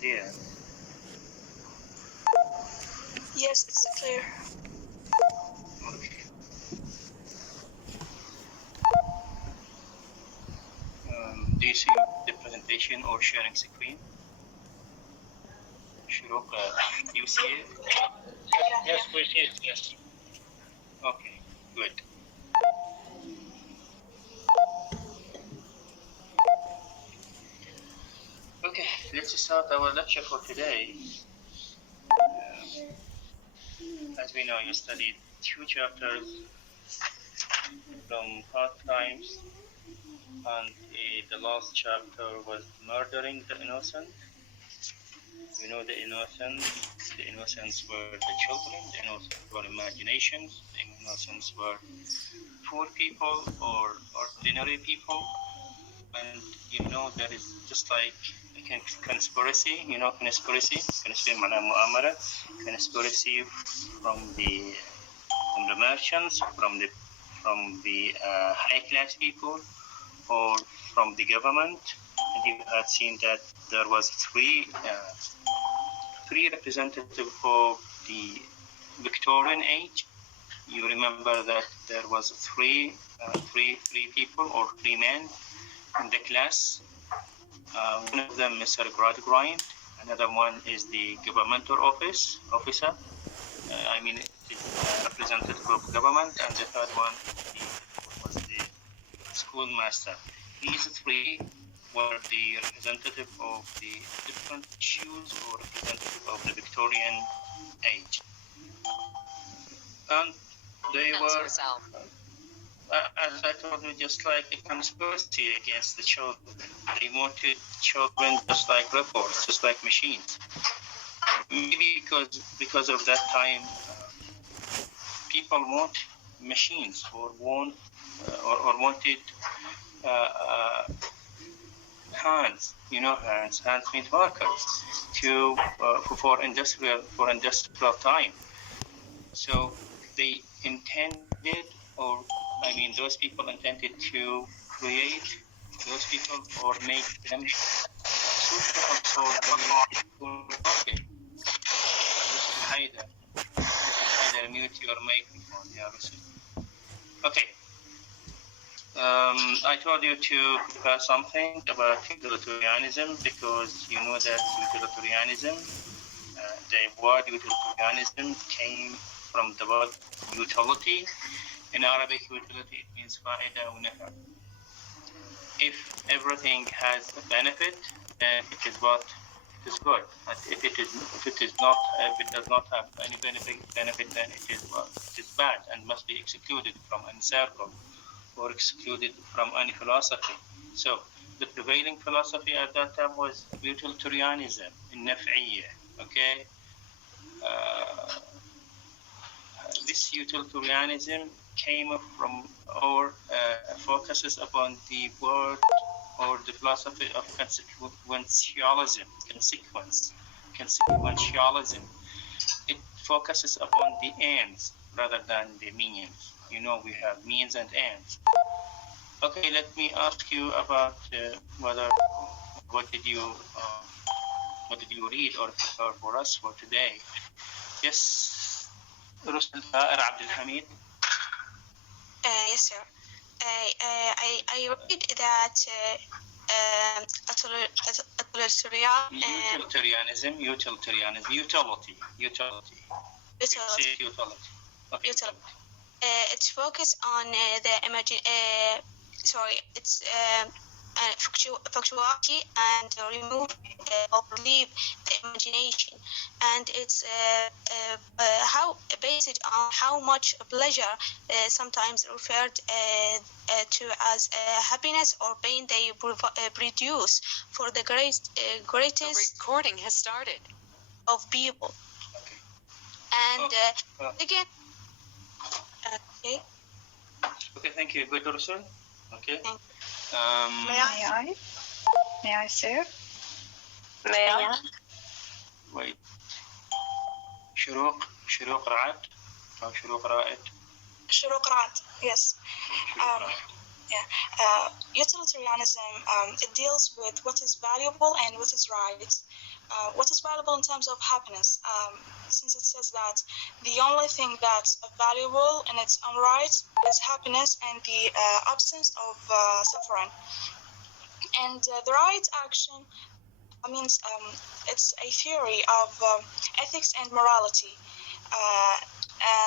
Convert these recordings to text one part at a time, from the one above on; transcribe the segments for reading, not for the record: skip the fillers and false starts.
clear? Yes, it's clear. Okay. Do you see the presentation or sharing screen? Shuruq, do you see it? Yes, we see it, yes. Okay, good. Okay, let's start our lecture for today. As we know, you studied 2 chapters from past times, and the last chapter was murdering the innocent. You know the innocents were the children, the innocents were imaginations, the innocents were poor people or ordinary people. And you know there is just like a conspiracy, conspiracy معناها مؤامرة, conspiracy from the merchants, from the high class people, or from the government. And you had seen that there was three representatives of the Victorian age. You remember that there was three people or 3 men in the class. One of them, Mr. Gradgrind. Another one is the governmental officer. I mean, it is representative of government, and the third one was the schoolmaster. These 3 were the representative of the different issues or representative of the Victorian age. And they were, as I told you, just like a conspiracy against the children. They wanted children just like robots, just like machines. Maybe because of that time, people want machines or wanted hands means workers for industrial time. So they intended, or I mean, those people intended to create those people or make them suitable for the market. Either mute your microphone. Okay. I told you to prepare something about utilitarianism, because you know that utilitarianism, the word utilitarianism came from the word utility. In Arabic, utility means fa'ida wa nafa. If everything has a benefit, then it is what it is good. And if it does not have any benefit, then it is bad and must be excluded from any circle or excluded from any philosophy. So the prevailing philosophy at that time was utilitarianism, النفعية. Okay. This utilitarianism came from or focuses upon the word or the philosophy of consequentialism. Consequentialism. It focuses upon the ends rather than the means. You know, we have means and ends. Okay, let me ask you about what did you read or prepare for us for today? Yes, Rusel Abdul Hamid. Yes, sir. I read that utilitarianism, utility. Okay. It's focused on it's factuality and remove or leave the imagination, and it's how based on how much pleasure sometimes referred to as happiness or pain they produce for the greatest. The recording has started. Of people. And again. Okay. Okay, thank you. Good, Rusul. Okay. May I, sir? May I? Wait. شروق رعد أو شروق رائد. شروق رعد, yes. Utilitarianism, it deals with what is valuable and what is right. what is valuable in terms of happiness? Since it says that the only thing that's valuable in its own right is happiness and the absence of suffering. And the right action means it's a theory of ethics and morality,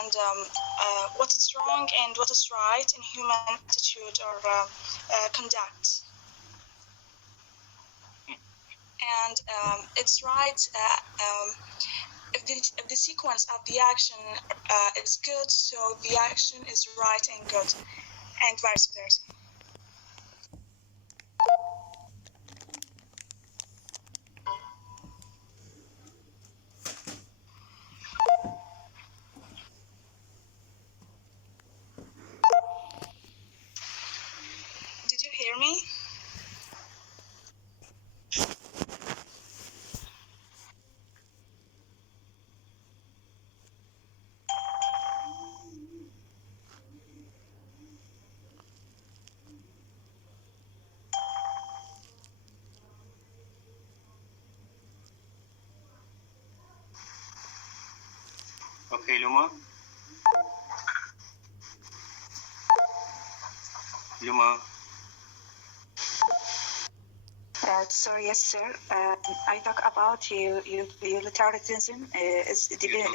and what is wrong and what is right in human attitude or conduct. And it's right if the sequence of the action is good, so the action is right and good, and vice versa. Did you hear me? Okay, Luma. Luma. Sorry, yes, sir. I talk about utilitarianism is defined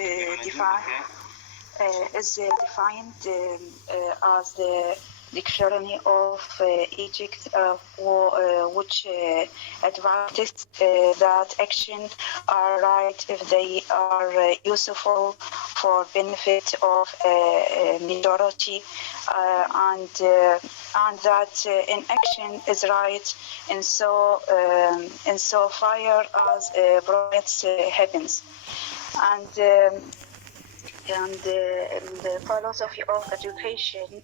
as the dictionary of Egypt, which advances that actions are right if they are useful for benefit of majority, and that inaction is right in so far as promotes happens. And the philosophy of education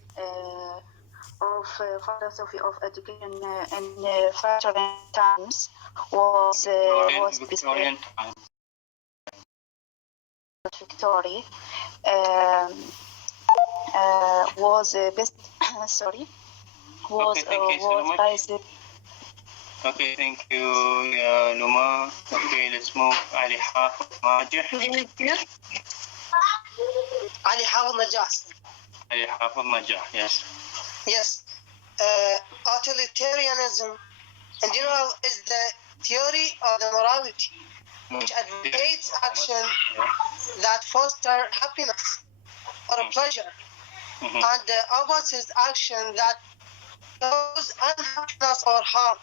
in Victorian times was Victorian times. Victory was best. Sorry, was based. Okay, thank you, Luma. Okay, let's move Ali Hafid Majih. Ali Hafid Najah. Ali Hafid Majih, yes. Yes. Utilitarianism in general is the theory of the morality which advocates action that foster happiness or pleasure, and the opposite action that cause unhappiness or harm.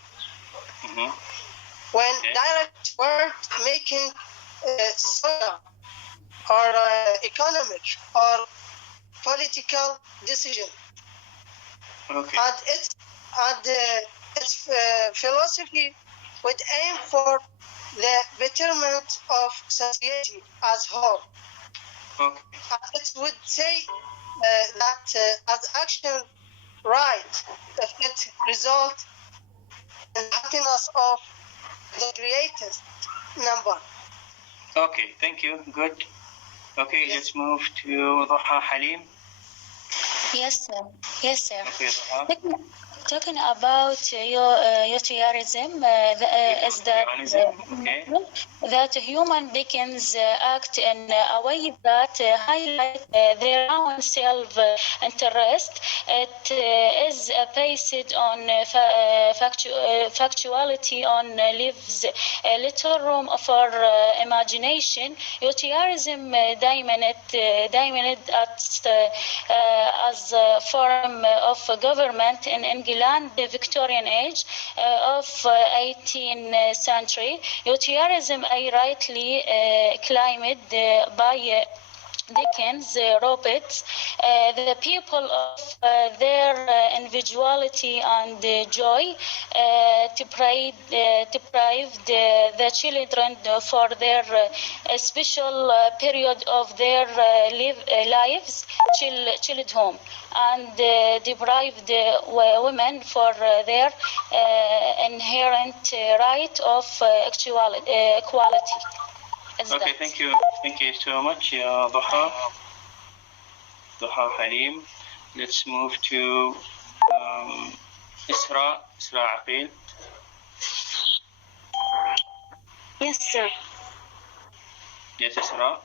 When direct toward making social or economic or political decision. Okay. And its philosophy would aim for the betterment of society as whole. Okay. And it would say that as action right, if it results in happiness of the greatest number. Okay, thank you. Good. Okay, Yes. let's move to Duha Halim. Yes, sir. Yes, sir. Okay, Duha. Talking about utilitarianism, is that that human beings act in a way that highlight their own self-interest. It is based on factuality, on leaves little room for imagination. Utilitarianism dominated as a form of government in England, the Victorian age of 18th century. Utilitarianism, rightly claimed by Dickens, Roberts, the people of their individuality and joy, deprived the children for their special period of their lives, childhood, and deprived women for their inherent right of equality. Okay, thank you. Thank you so much, Duha. Duha Halim. Let's move to Isra Aqil. Yes, sir. Yes, Isra.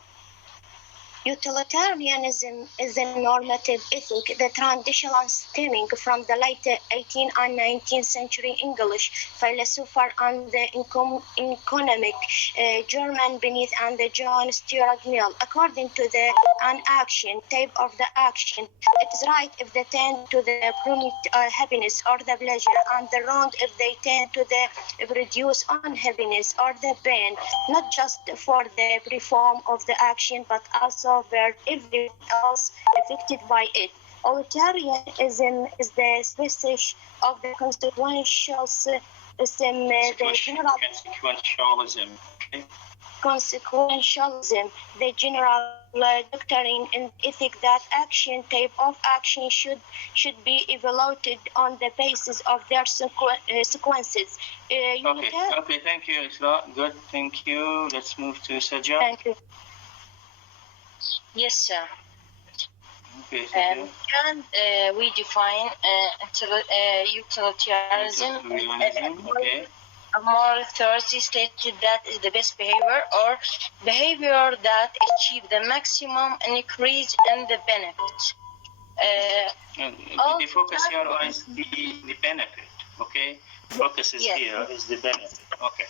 Utilitarianism is a normative ethic, the traditional stemming from the late 18th and 19th century English philosopher and economic German beneath and John Stuart Mill. According to an action type of the action, it is right if they tend to the promote happiness or the pleasure, and the wrong if they tend to the reduce unhappiness or the pain, not just for the perform of the action, but also for everyone else affected by it. Utilitarianism is the species of the consequentialism, the general Consequentialism. Okay. consequentialism, the general doctrine in ethics that action type of action should be evaluated on the basis of their sequences. Okay, thank you, Isra. Good, thank you. Let's move to Sajjad. Thank you. Yes, sir. Okay, Sajjad. Can we define utilitarianism? Okay. A moral authority stated that is the best behavior or behavior that achieves the maximum increase in the benefit. The focus here is the benefit, okay? Focus is here is the benefit, okay.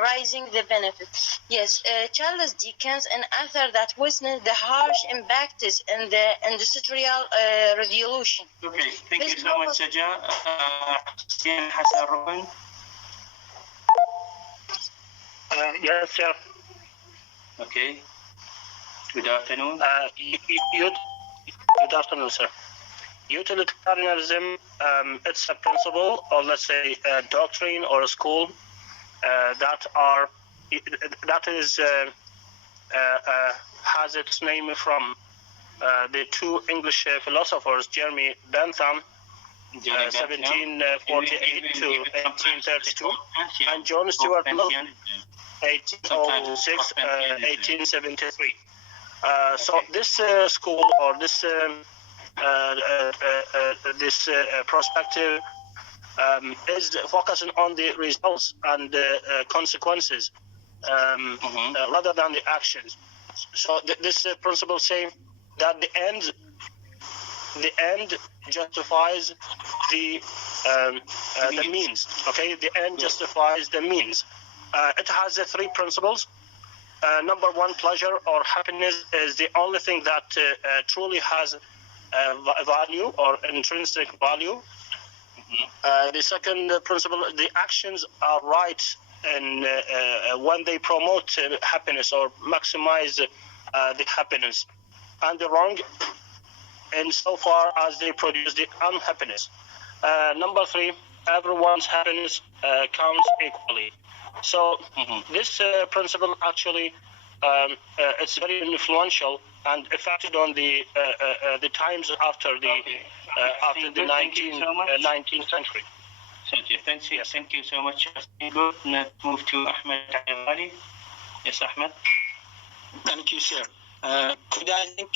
Rising the benefit. Yes, Charles Dickens, an author that witnessed the harsh impacts in the industrial revolution. Okay, thank you so much, Sajjad. Hussein Hassan Ruben. Yes, sir. Okay. Good afternoon. Good afternoon, sir. Utilitarianism, it's a principle, or let's say a doctrine or a school that has its name from the two English philosophers, Jeremy Bentham, 1748 to 1832, and John Stuart Mill, 1806, 1873. So this school or this perspective is focusing on the results and consequences rather than the actions. So this principle saying that the end justifies the means. Okay, the end justifies the means. It has three principles. Number one, pleasure or happiness is the only thing that truly has value or intrinsic value. The second principle, the actions are right in when they promote happiness or maximize the happiness, and the wrong insofar as they produce the unhappiness. Number three, everyone's happiness counts equally. So this principle actually it's very influential and affected on the times after the 19th century. Thank you so much. Good. Let's move to Ahmed Ali. Yes, Ahmed. Thank you, sir. Could I link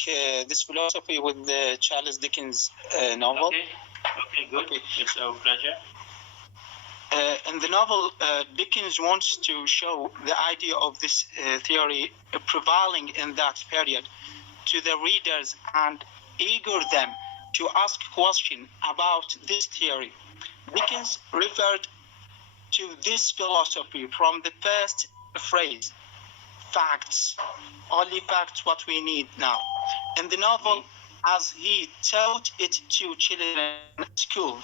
this philosophy with the Charles Dickens novel? Okay, good. Okay. It's our pleasure. In the novel, Dickens wants to show the idea of this theory prevailing in that period to the readers and eager them to ask questions about this theory. Dickens referred to this philosophy from the first phrase, facts, only facts what we need now. In the novel, as he taught it to children in school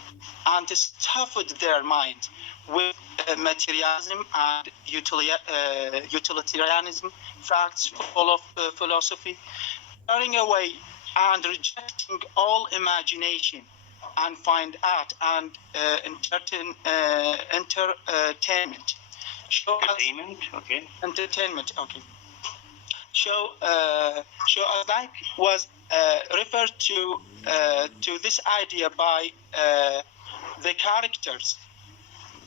and stuffed their mind with materialism and utilitarianism, facts full of philosophy, turning away and rejecting all imagination and find out and entertainment. Entertainment, okay. Show as like was referred to this idea by the characters.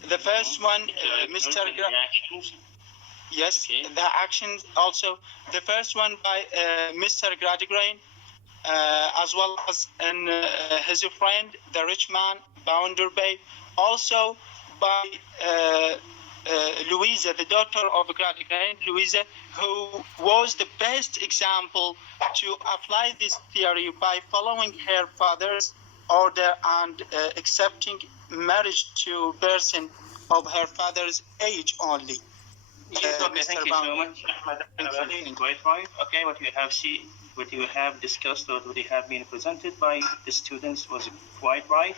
The first one, Mr. Yes, okay. The actions also. The first one by Mr. Gradgrind, as well as his friend, the rich man, Bounderby. Also by Louisa, the daughter of Grand Louisa, who was the best example to apply this theory by following her father's order and accepting marriage to a person of her father's age only. Yes, okay, thank you so much. Quite right. Okay, what you have discussed or what you have been presented by the students was quite right.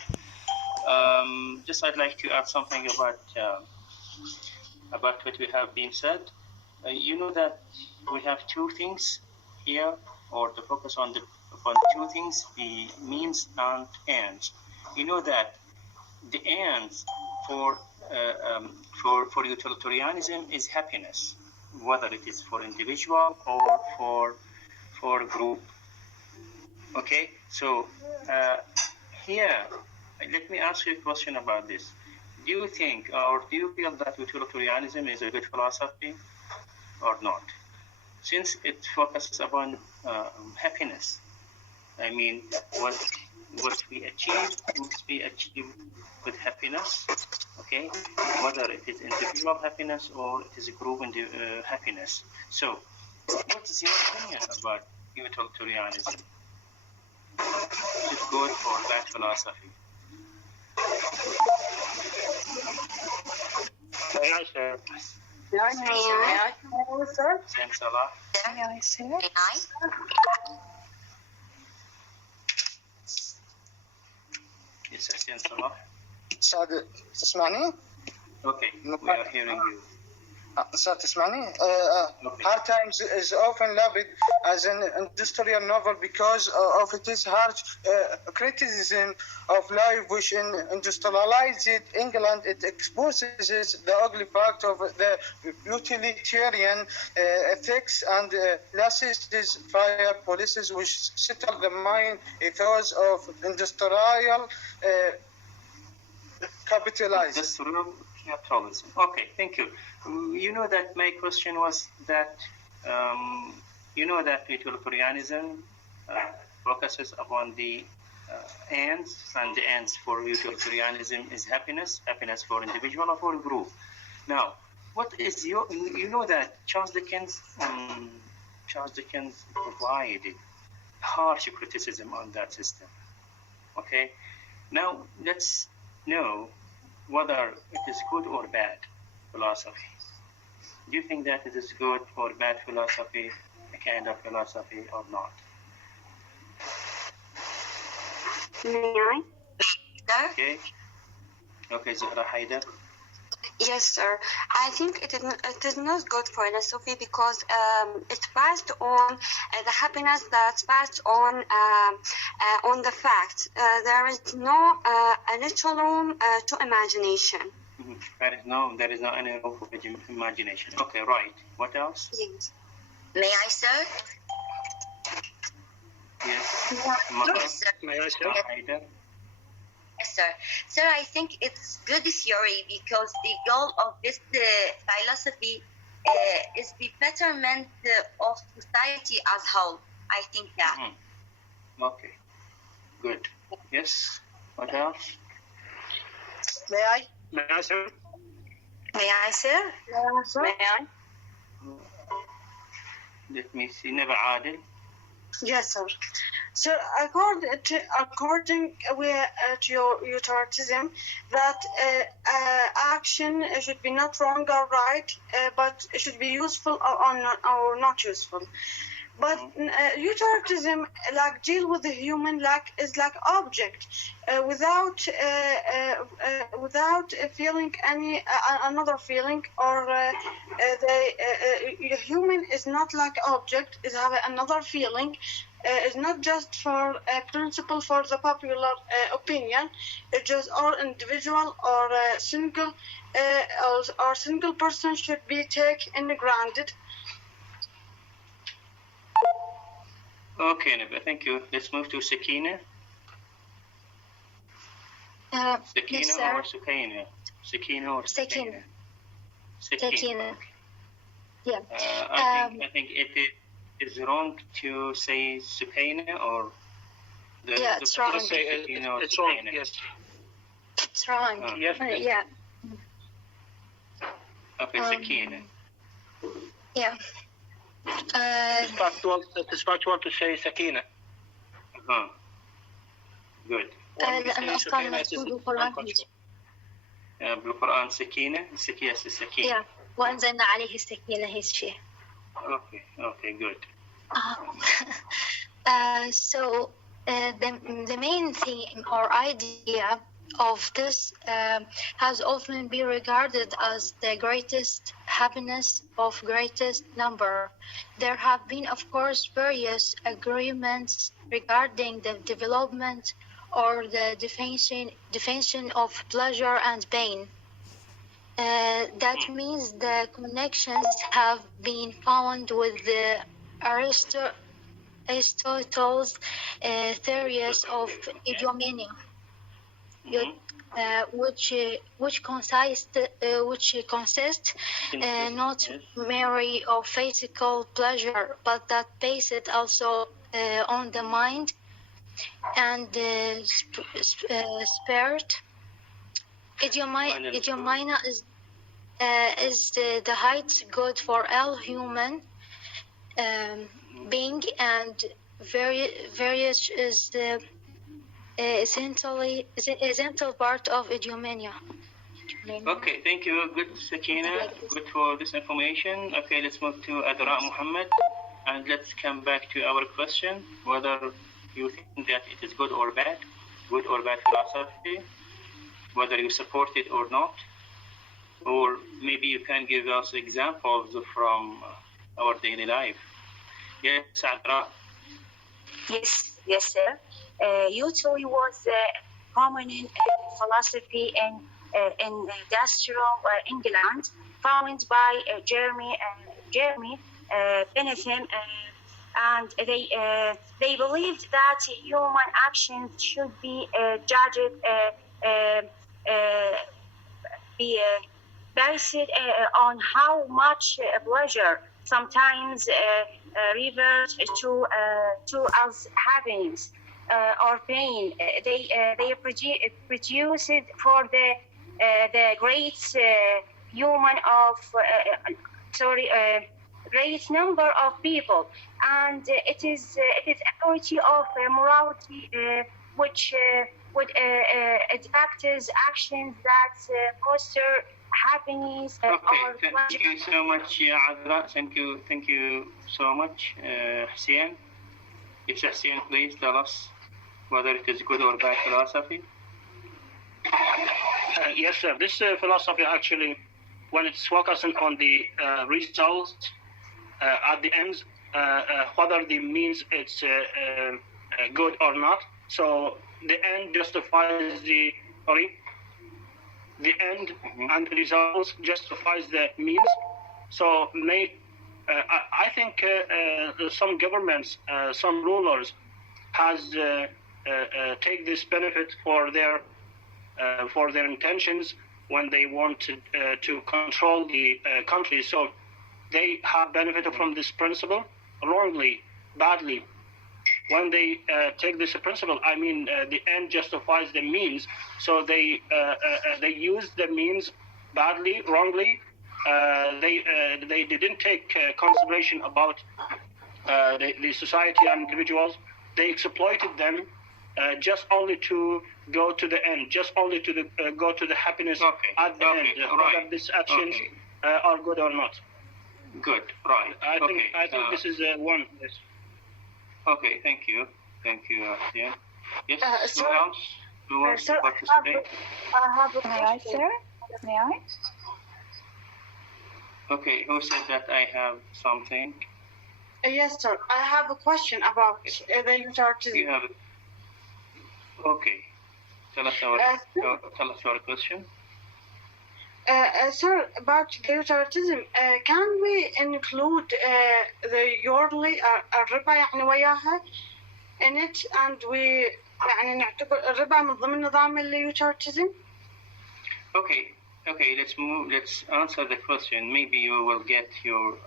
Just I'd like to add something about what we have been said. You know that we have two things here, or to focus on two things: the means and ends. You know that the ends for utilitarianism is happiness, whether it is for individual or for group. Okay, so here, let me ask you a question about this. Do you think or do you feel that utilitarianism is a good philosophy or not? Since it focuses upon happiness, I mean, what we achieve must be achieved with happiness, okay? Whether it is individual happiness or it is a group happiness. So, what is your opinion about utilitarianism? Is it good or bad philosophy? May I share? Salah. Yes, Salah. سعد تسمعني؟ Okay, we are hearing you. سعد تسمعني؟ Hard Times is often loved as an industrial novel because of its harsh criticism of life, which in industrialized England it exposes the ugly fact of the utilitarian ethics and laissez-faire policies which settle the mind ethos of industrial capitalism. Industrial capitalism. Okay, thank you. You know that my question was that you know that utilitarianism focuses upon the ends, and the ends for utilitarianism is happiness for individual or for group. Now, what is you know that Charles Dickens provided harsh criticism on that system. Okay, now let's know whether it is good or bad philosophy. Do you think that it is good or bad philosophy, a kind of philosophy or not? May I? Okay. Okay, Zahra Haidar. Yes, sir. I think it is not good philosophy because it's based on the happiness that's based on the fact. There is no little room to imagination. Mm-hmm. There is no any room for imagination. Okay, right. What else? Yes. May I, sir? Yes. Yes, sir. May I, sir? Yes, sir. Sir, I think it's good theory because the goal of this philosophy is the betterment of society as whole. I think that. Mm-hmm. Okay. Good. Yes. What else? May I? May I, sir? May I, sir? Yes, May I? Let me see. Never Adil. Yes, sir. So, according to your utilitarianism, that action should be not wrong or right, but it should be useful or not useful. But utilitarianism, like, deal with the human is like object, without feeling any another feeling, or the human is not like object, is have another feeling. It's not just for a principle for the popular opinion. It's just all individual or single or single person should be taken granted. Okay, Naba, thank you. Let's move to Sakina. Sakina yes, or Sukaina? Sakina or Sakina? Sakina. Yeah. I think it is wrong to say Sukaina or yeah, it's wrong. It's wrong. Yes. It's wrong. Yes. Yeah. Okay, Sakina. Yeah. It's factual to say Sakina. Good. لأنه أصلا مذكور بالقرآن بالقرآن سكينة السكينة. Yeah. وأنزلنا عليه السكينة هي الشيء. Okay, good. So the main thing or idea of this has often been regarded as the greatest happiness of greatest number. There have been, of course, various agreements regarding the development or the definition of pleasure and pain. That means the connections have been found with the Aristotle's theories of eudaimonia, which consist not merely of physical pleasure, but that based also on the mind and spirit. Eudaimonia is the highest good for all human being, and various is the essential part of eudaimonia. Okay, thank you. Good, Sakina. Good for this information. Okay, let's move to Adra Muhammad, and let's come back to our question, whether you think that it is good or bad philosophy, whether you support it or not, or maybe you can give us examples from our daily life. Yes, Adra. Yes, sir. Usually was prominent philosophy in industrial England, founded by Jeremy Bentham, and they believed that human actions should be judged based on how much pleasure sometimes revert to as happiness or pain. They produce it for the great human of great number of people, and it is authority of morality which would factors actions that foster happiness. Okay, thank you so much, Adra. Thank you so much, Hussein. Yes, Hussein, please tell us whether it is good or bad philosophy. Yes, sir. This philosophy actually, when it's focusing on the results at the end, whether the means it's good or not. So the end justifies the end, and the results justifies the means. So I think some governments, some rulers, has take this benefit for their intentions when they want to control the country. So they have benefited from this principle wrongly, badly. When they take this principle, I mean, the end justifies the means. So they use the means badly, wrongly. They didn't take consideration about the society and individuals. They exploited them just only to go to the end, just only to go to the happiness at the end, whether these actions are good or not. Good, right. I think this is one. Yes. Okay, thank you, Hussein. Yes, Sir, who else? Who wants to participate? I have a May I, sir? May I? Okay, who said that I have something? Yes, sir. I have a question about the utilitarianism. You have it. Okay. Tell us your question. Sir, about the utilitarianism, can we include the yearly الربا يعني وياها in it, and we يعني نعتبر الربا من ضمن نظام اليوتيليتاريزم؟ Okay, let's answer the question. Maybe you will get your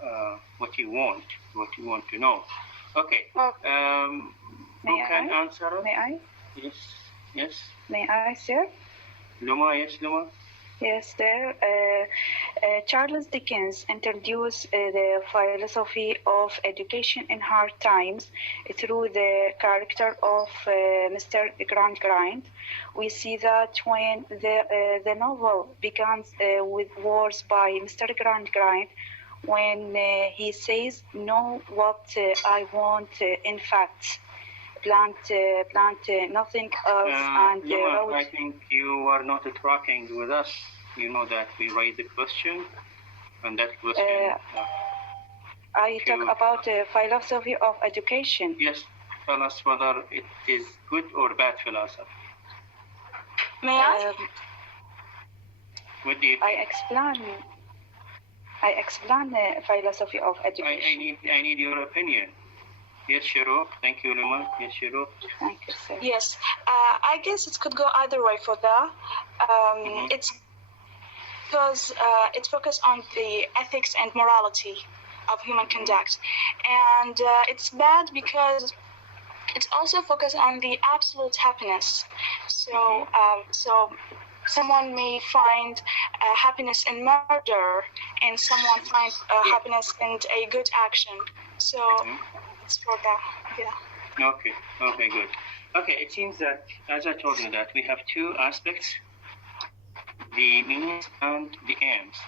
what you want to know. Okay. Who can answer it? May I? Yes. May I, sir? Luma, yes, Luma. Yes, there. Charles Dickens introduced the philosophy of education in hard times through the character of Mr. Gradgrind. We see that when the novel begins with words by Mr. Gradgrind, when he says, "Know what I want, in fact, plant nothing else," and Lima, I think you are not tracking with us. You know that we raised the question, and that question. I talk about the philosophy of education. Yes, tell us whether it is good or bad philosophy. May I? What do you think? I explain the philosophy of education. I need your opinion. Yes, Shiro. Thank you, Lima. Yes, Shiro. Thank you, sir. Yes, I guess it could go either way for that. It's because it focuses on the ethics and morality of human conduct, and it's bad because it also focuses on the absolute happiness. So, someone may find happiness in murder, and someone finds happiness in a good action. So. It's for that, yeah. Okay, good. Okay, it seems that, as I told you, that we have two aspects, the means and the aims.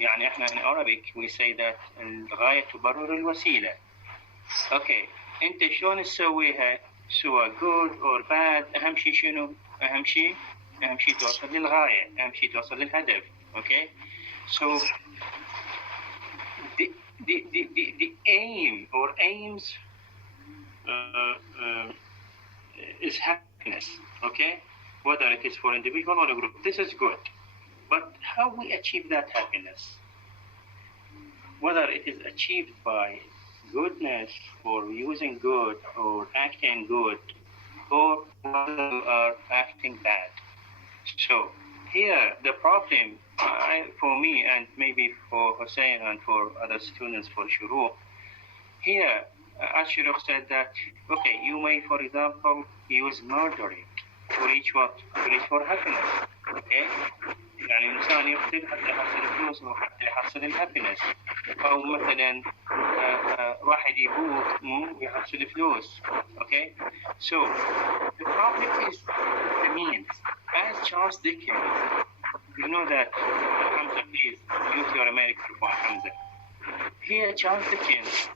يعني احنا in Arabic we say that الغاية تبرر الوسيلة. Okay, انت شلون تسويها سواء good or bad؟ أهم شيء شنو؟ أهم شيء توصل للغاية، أهم شيء توصل للهدف. Okay, so the aim or aims is happiness, okay? Whether it is for individual or a group, this is good. But how we achieve that happiness? Whether it is achieved by goodness or using good or acting good, or whether we are acting bad. So here the problem for me and maybe for Hussein and for other students, for Shuru, here as Shuru said that, okay, you may, for example, use murdering to reach what? To reach for happiness, okay? يعني الإنسان يقتل حتى يحصل فلوس أو حتى يحصل الهابينس، أو مثلا واحد يبوق ويحصل فلوس، okay? So the problem is the means. As Charles Dickens, you know that, Hamza, please mute your microphone, Hamza. Here, Charles Dickens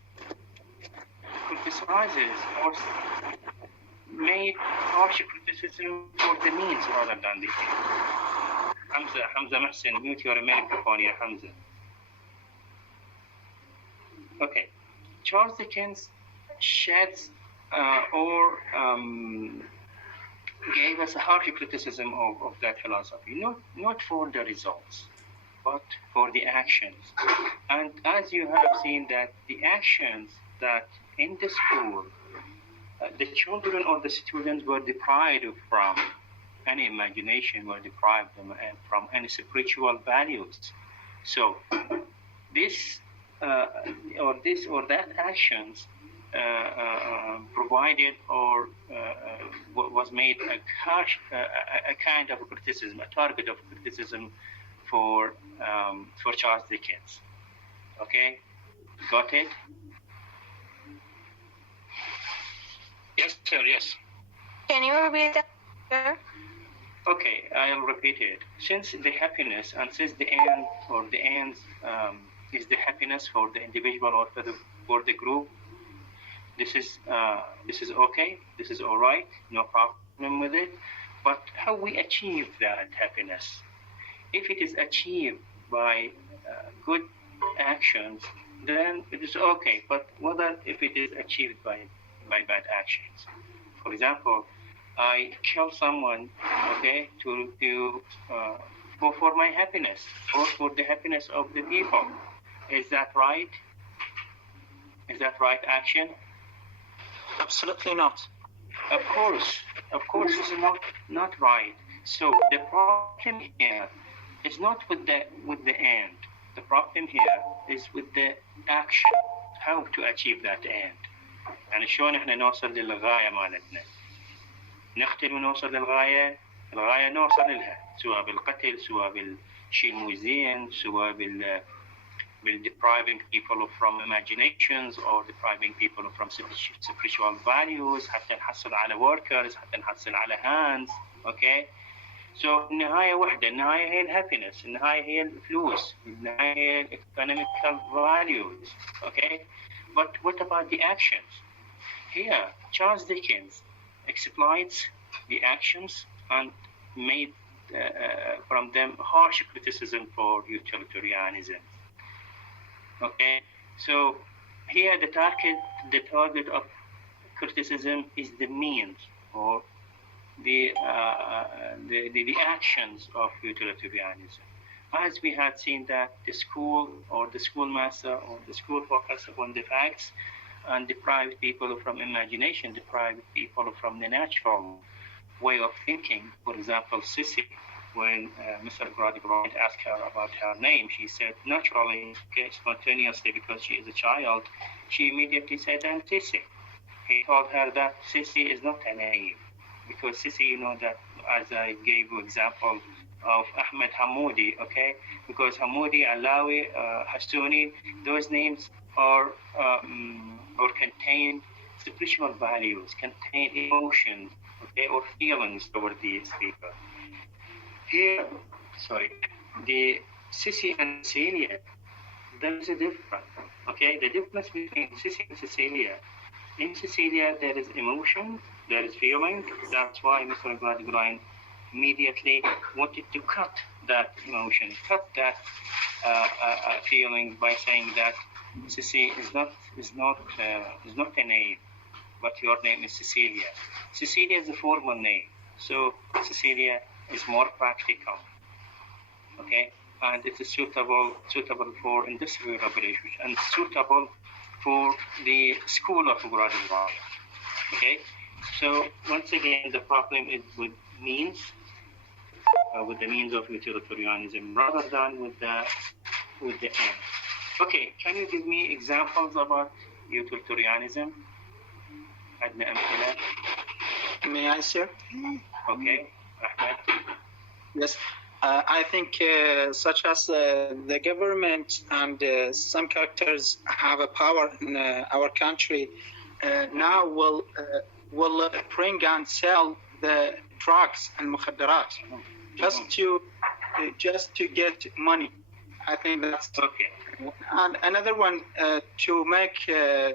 criticizes or made harsh criticism for the means rather than the end. Hamza Mahsen, mute your microphone, yeah, Hamza. Okay, Charles Dickens sheds gave us a harsh criticism of that philosophy, not for the results, but for the actions. And as you have seen that the actions that in the school, the children or the students were deprived from any imagination, were deprived from any spiritual values. So this or that actions provided or was made a kind of criticism, a target of criticism for Charles Dickens. Okay, got it? Yes, sir. Yes. Can you repeat that, sir? Okay, I'll repeat it. Since the happiness and since the end or the ends is the happiness for the individual or for the group, this is okay. This is all right. No problem with it. But how we achieve that happiness? If it is achieved by good actions, then it is okay. But whether if it is achieved by bad actions, for example, I kill someone, okay, for my happiness or for the happiness of the people. Is that right? Is that right action? Absolutely not. Of course, this is not right. So the problem here is not with the end. The problem here is with the action. How to achieve that end. يعني شلون احنا نوصل للغاية مالتنا. نقتل ونوصل للغاية، الغاية نوصل لها سواء بالقتل سواء شيل موزين سواء depriving people from imaginations or depriving people from spiritual values حتى نحصل على workers حتى نحصل على hands. Okay, so النهاية واحدة، النهاية هي الهابينس، النهاية هي الفلوس، النهاية هي economical values. Okay, but what about the actions? Here Charles Dickens exploits the actions and made from them harsh criticism for utilitarianism. Okay, so here the target of criticism is the means or the actions of utilitarianism. As we had seen that the school or the schoolmaster or the school focus upon the facts and deprived people from imagination, deprived people from the natural way of thinking. For example, Sissy, when Mr. Grady-Grant asked her about her name, she said naturally, okay, spontaneously, because she is a child, she immediately said, I'm Sissy. He told her that Sissy is not a name, because Sissy, you know that, as I gave you example of Ahmed Hamoudi, okay, because Hamoudi, Alawi, Hassouni, those names are or contain spiritual values, contain emotions, okay, or feelings toward these people. Here, sorry, the Sissy and Cecilia, there is a difference, okay? The difference between Sissy and Cecilia. In Cecilia, there is emotion, there is feeling. That's why Mr. Grady-Grant immediately wanted to cut that emotion, cut that feeling by saying that Sissy is not a name, but your name is Cecilia. Cecilia is a formal name, so Cecilia is more practical, okay, and it is suitable for industrial operations and suitable for the school of Grady-Grant. Okay, so once again, the problem is with means, with the means of utilitarianism rather than with the end. Okay, can you give me examples about utilitarianism? May I, sir? Okay, Ahmed. Yes, I think such as the government and some characters have a power in our country now will bring and sell the drugs and mukhaddarat just to get money. I think that's okay. And another one to make a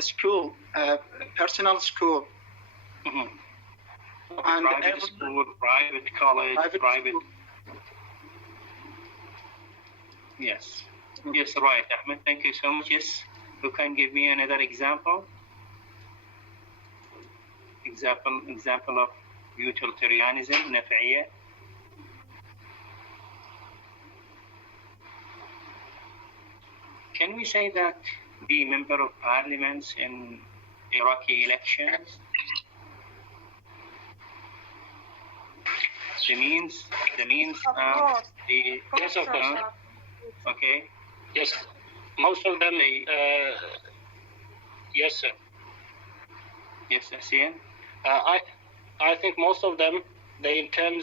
school, a personal school. Mm-hmm. And private school, private college, private. Yes, yes, right, Ahmed. Thank you so much. Yes, who can give me another example? Example of utilitarianism, نفعية. Can we say that the member of parliaments in Iraqi elections? The means, yes, of course. Okay. Yes, most of them. Yes, sir. Yes, Asian. I think most of them, they intend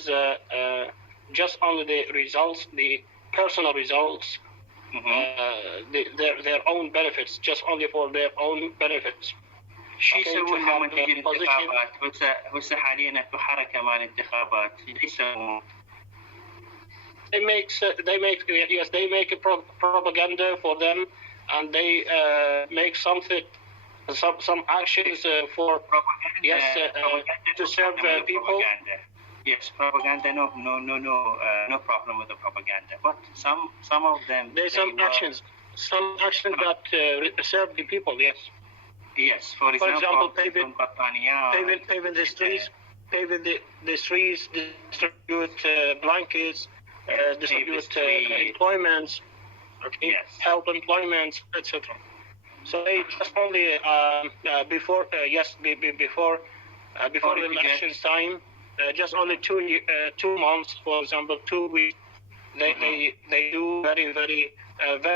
just only the results, the personal results, their own benefits, just only for their own benefits. شو يسوون لما تجي الانتخابات؟ هسه حاليا اكو حركه مال انتخابات، ايش يسوون؟ They make a propaganda for them, and they make some actions for to serve people. Yes, propaganda. No problem with the propaganda. But some of them. There's some actions that serve the people. Yes. Yes, for example, paving the streets, distribute blankets, distribute employments, okay, yes. Help employments, etc. So they just only before the elections time, just only 2 months, for example, 2 weeks. They do very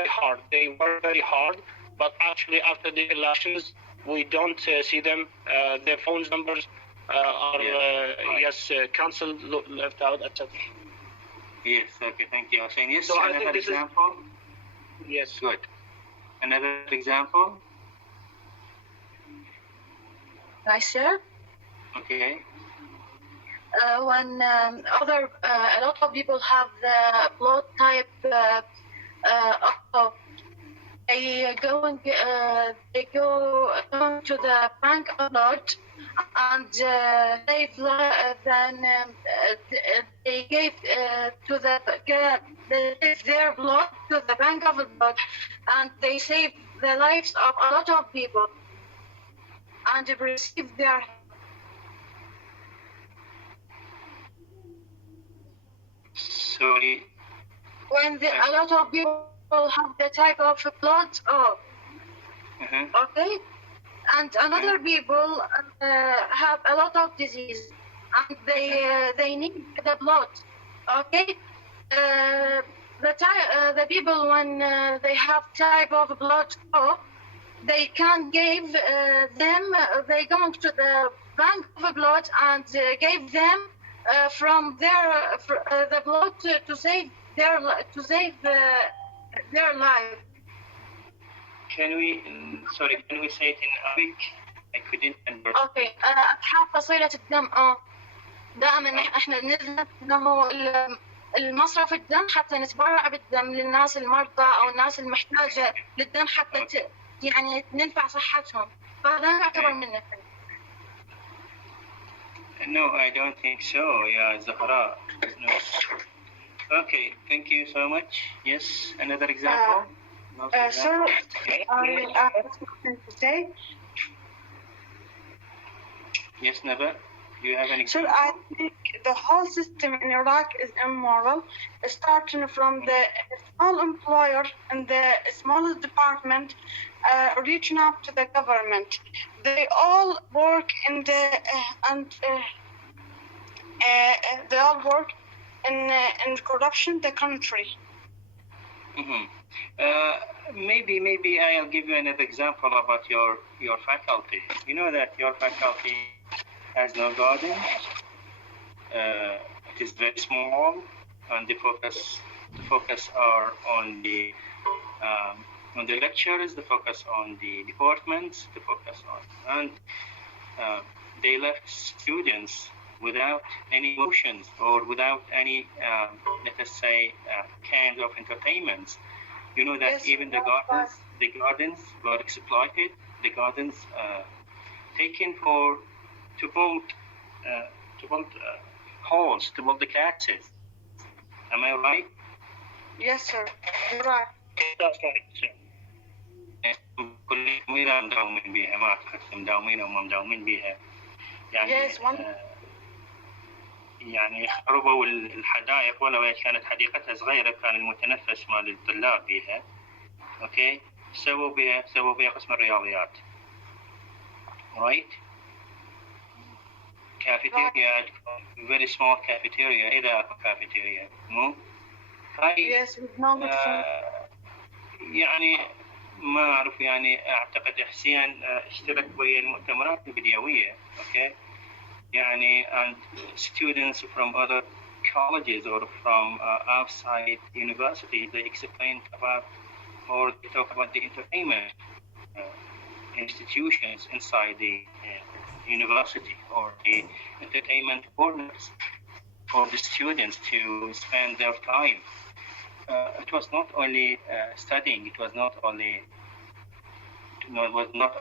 hard. They work very hard, but actually after the elections, we don't see them. Their phone numbers are cancelled, left out, etc. Yes, okay, thank you. Hussein, yes, So I think another this is- example? Yes. Good. Another example? I share. Okay. When a lot of people have the blood type of they going to the bank of blood and they gave they gave their blood to the bank of blood and they saved the lives of a lot of people and received their Sorry. when a lot of people have the type of blood okay, and another people have a lot of disease and they need the blood, okay. The people when they have type of blood they can give them they go to the bank of blood and gave them from their the blood to save their life. Can we say it in Arabic? I couldn't understand. اوكي اتحاب فصيلة الدم دائما احنا نذهب انه المصرف الدم حتى نتبرع بالدم للناس المرضى او الناس المحتاجة للدم حتى يعني ننفع صحتهم فهذا يعتبر منه. No, I don't think so. Yeah, Zahra. No. Okay, thank you so much. Yes, another example. Sir, I have something to say. Yes, Naba. Do you have any? Sir, I think the whole system in Iraq is immoral, starting from the small employer and the smallest department, reaching up to the government. They all work in the they all work in corruption the country. Mm-hmm. Maybe I'll give you another example about your faculty. You know that your faculty has no garden. It is very small, and the focus are on the lectures, the focus on the departments, the focus on, and they left students without any emotions or without any, let us say, kinds of entertainments. You know that even the gardens were exploited. The gardens taken to build halls, to build the classes. Am I right? Yes, sir. You're right. That's right, sir. كلنا مداومين بيها ما أعتقد مداومين أو ما مداومين بيها يعني يعني خربوا الحدائق ولو كانت حديقتها صغيرة كان المتنفس مال الطلاب بيها أوكي سووا بيها قسم الرياضيات right cafeteria very small cafeteria إذا أكو cafeteria مو هاي يعني ما أعرف يعني أعتقد حسين اشترك ويا المؤتمرات الفيديوية أوكي يعني and students from other colleges or from outside universities they explain about or they talk about the entertainment institutions inside the university or the entertainment corners for the students to spend their time. It was not only studying, it was not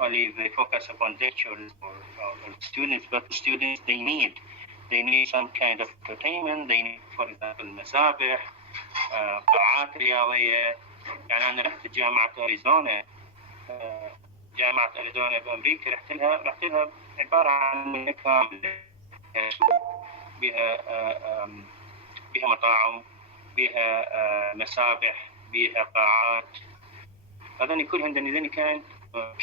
only the focus upon lectures or students, but the students they need some kind of entertainment. They need, for example, مسابح, قاعات رياضية. يعني أنا رحت جامعة أريزونا بأمريكا رحت لها عبارة عن مدينة كاملة بها مطاعم بها مسابح بها قاعات هذني كلهم هذني كان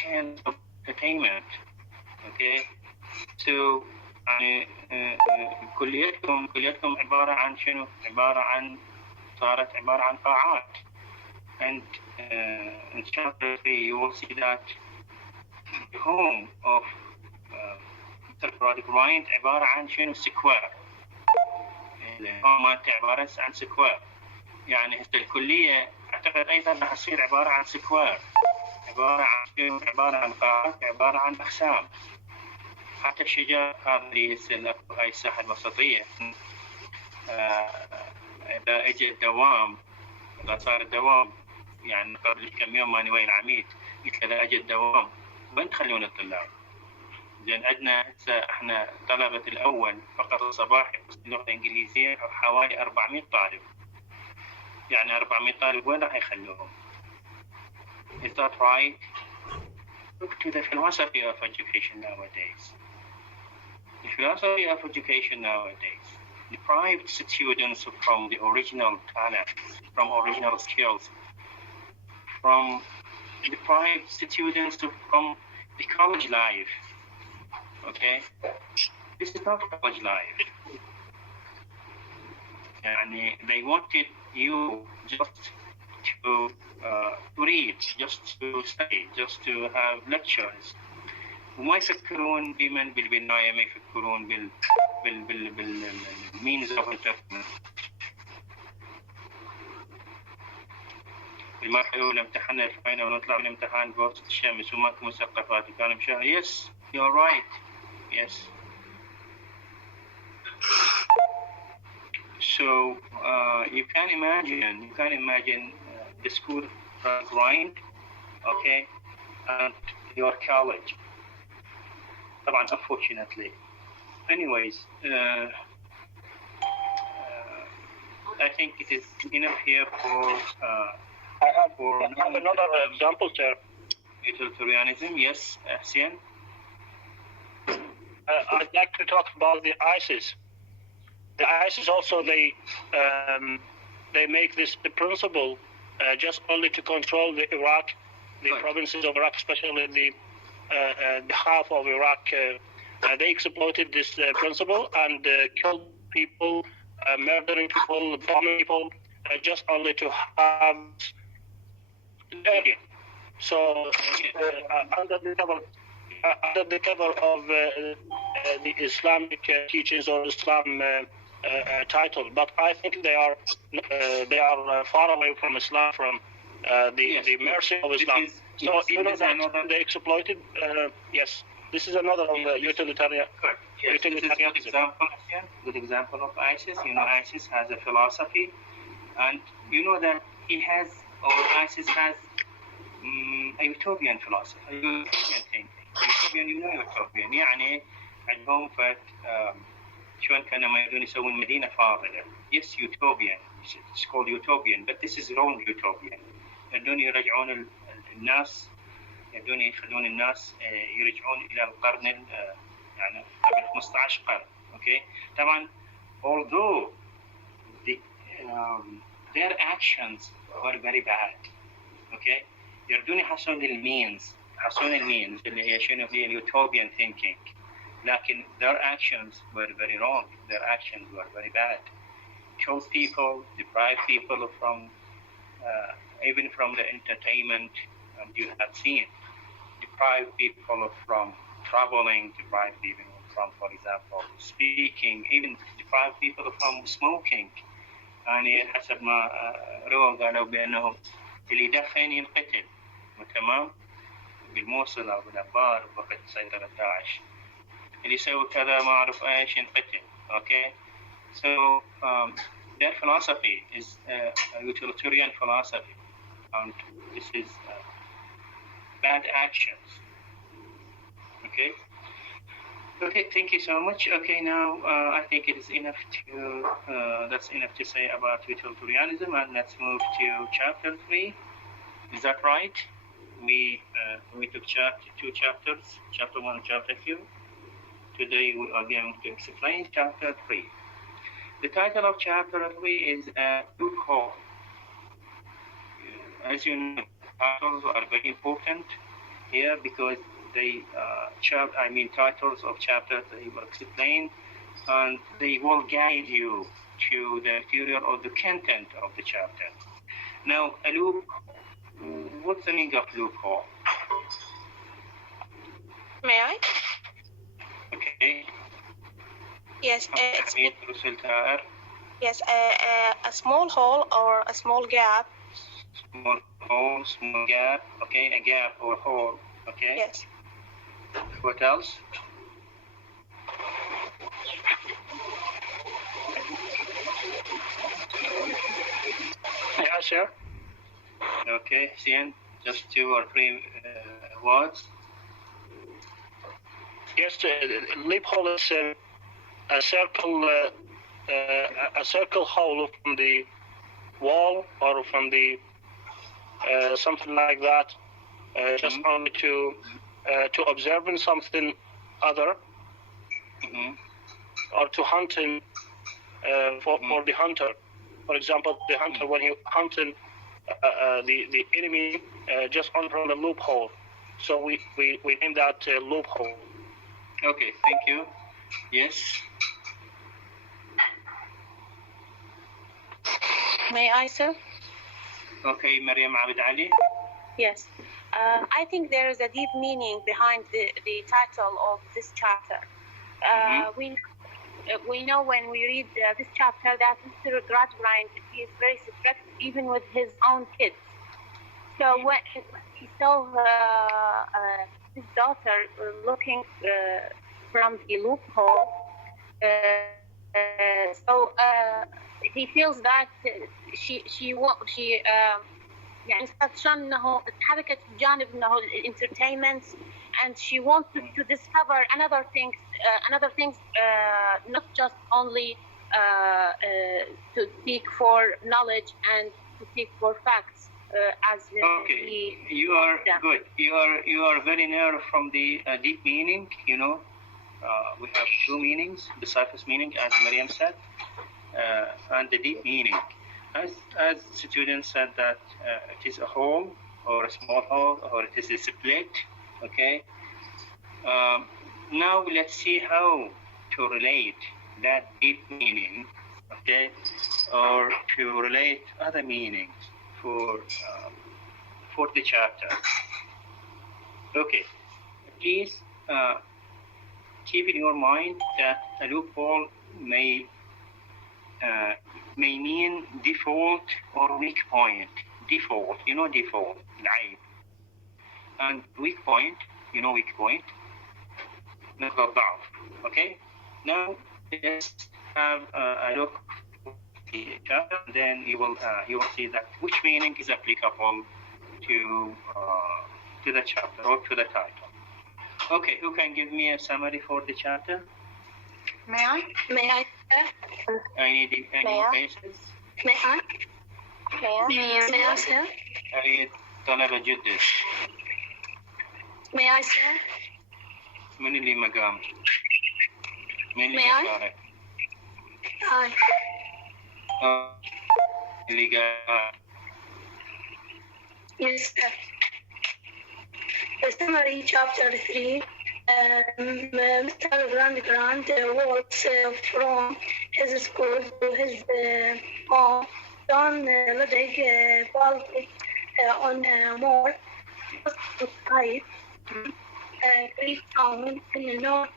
entertainment okay so يعني كليتكم عبارة عن شنو صارت عبارة عن قاعات and in chapter 3 you will see that the home of Mr. Broderick Bryant عبارة عن شنو square الهوم مالته عبارة عن سكوير. يعني هسه الكلية أعتقد أيضا راح تصير عبارة عن سكوير، عبارة عن قاعات، عبارة عن أقسام. حتى الشجر هذه هاي الساحة الوسطية إذا اجى الدوام، إذا صار الدوام يعني قبل كم يوم ماني وين العميد قلت له إذا اجى الدوام وين تخلون الطلاب؟ زين عندنا هسه احنا طلبة الأول فقط الصباحي اللغة الإنجليزية حوالي 400 طالب. يعني 400 طالب وين راح يخلوهم؟ Is that right? Look to the philosophy of education nowadays. The philosophy of education nowadays deprived students from the original talent, from original skills, from deprived students from the college life. Okay? This is not college life. Yani they wanted you just to read, just to study, just to have lectures. وما يفكرون بمن بالبناية، ما يفكرون بالمينز اوف انترتينمنت. المرحلة اللي امتحنا الفاينل ونطلع من الامتحان بوسط الشمس وماكو مثقفات وكان مشاهد. Yes, you're right. Yes. So you can imagine the school grind, okay, and your college. طبعا unfortunately. Anyways, I think it is enough here for. I have another example, sir. Utilitarianism, yes, Hussein. I'd like to talk about the ISIS. The ISIS also they make this the principle just only to control the Iraq, the provinces of Iraq, especially the half of Iraq. They exploited this principle and killed people, murdering people, bombing people, just only to have area. So under the cover of the Islamic teachings or Islam title, but I think they are far away from Islam, from the mercy of Islam. So you know that they exploited. Yes, this is another of the utilitarian. Yes, good example of ISIS. You know, ISIS has a philosophy, and you know that ISIS has a utopian philosophy, a utopian thinking. Utopian, you know, utopian يعني عندهم شلون كانوا يريدون يسوون مدينة فاضلة. Yes, utopian. It's called utopian, but this is wrong utopian. يريدون يرجعون الناس، يريدون يخلون الناس يرجعون إلى القرن يعني قبل 15 قرن. Okay. طبعا although their actions were very bad. Okay. يريدون يحصلون المينز اللي هي شنو هي اليوتوبيان thinking. لكن their actions were very wrong. Their actions were very bad. Killed people, deprived people from even from the entertainment, and you have seen, deprived people from traveling, deprived people from, for example, speaking, even deprived people from smoking. يعني حسب ما روى قالوا بأنه اللي يدخن ينقتل. تمام؟ بالموصل أو بالأنبار وقت سيطرة داعش. اللي يسوي كذا ما أعرف إيش ينقتل. Okay? So their philosophy is a utilitarian philosophy, and this is bad actions. Okay? Okay, thank you so much. Okay, now I think it is enough to that's enough to say about utilitarianism, and let's move to chapter 3. Is that right? We took two chapters, chapter 1 and chapter 2. Today we are going to explain chapter 3. The title of chapter 3 is loophole. As you know, titles are very important here because they titles of chapters, they will explain and they will guide you to the material or the content of the chapter. Now, a loop. What's the meaning of loophole? May I? Okay. Yes. Yes, a small hole or a small gap. Small hole, small gap. Okay, a gap or hole. Okay. Yes. What else? Yeah, sure. Okay, Sian, just 2 or 3 words. Yes, loophole is a circle hole from the wall or from the something like that, just only to observing something other, or to hunting for the hunter. For example, the hunter, when he hunting the enemy just on from the loophole. So we name that loophole. Okay, thank you. Yes. May I, sir? Okay, Mariam Abid Ali. Yes. I think there is a deep meaning behind the title of this chapter. We know when we read this chapter that Mr. Gradgrind is very strict even with his own kids. So when he saw his daughter looking from the loophole, so he feels that she يعني استطشن انه اتحركت بجانب انه الانترتينمنت, and she wants to discover another things, not just only to seek for knowledge and to seek for facts as okay. You are good. You are very near from the deep meaning. You know, we have 2 meanings: the surface meaning, as Mariam said, and the deep meaning. As students said that it is a hole or a small hole or it is a split. Okay. Now let's see how to relate that deep meaning, okay, or to relate other meanings for the chapter. Okay, please keep in your mind that a loophole may mean default or weak point. Default, you know, default, العيب. And weak point, you know, weak point, نقطة ضعف. Okay. Now let's have a look at the chapter, and then you will see that which meaning is applicable to the chapter or to the title. Okay, who can give me a summary for the chapter? May I? May I? Any cases? May I? May I, sir? أريد طلبة جدد. May I, sir? من اللي مقام؟ من اللي May I? يشارك؟ Hi. اللي قال. Yes, sir. The summary, chapter 3. Mr. Gradgrind walks from his school to his home. John Ludwig Baltic on more side, Great Town in North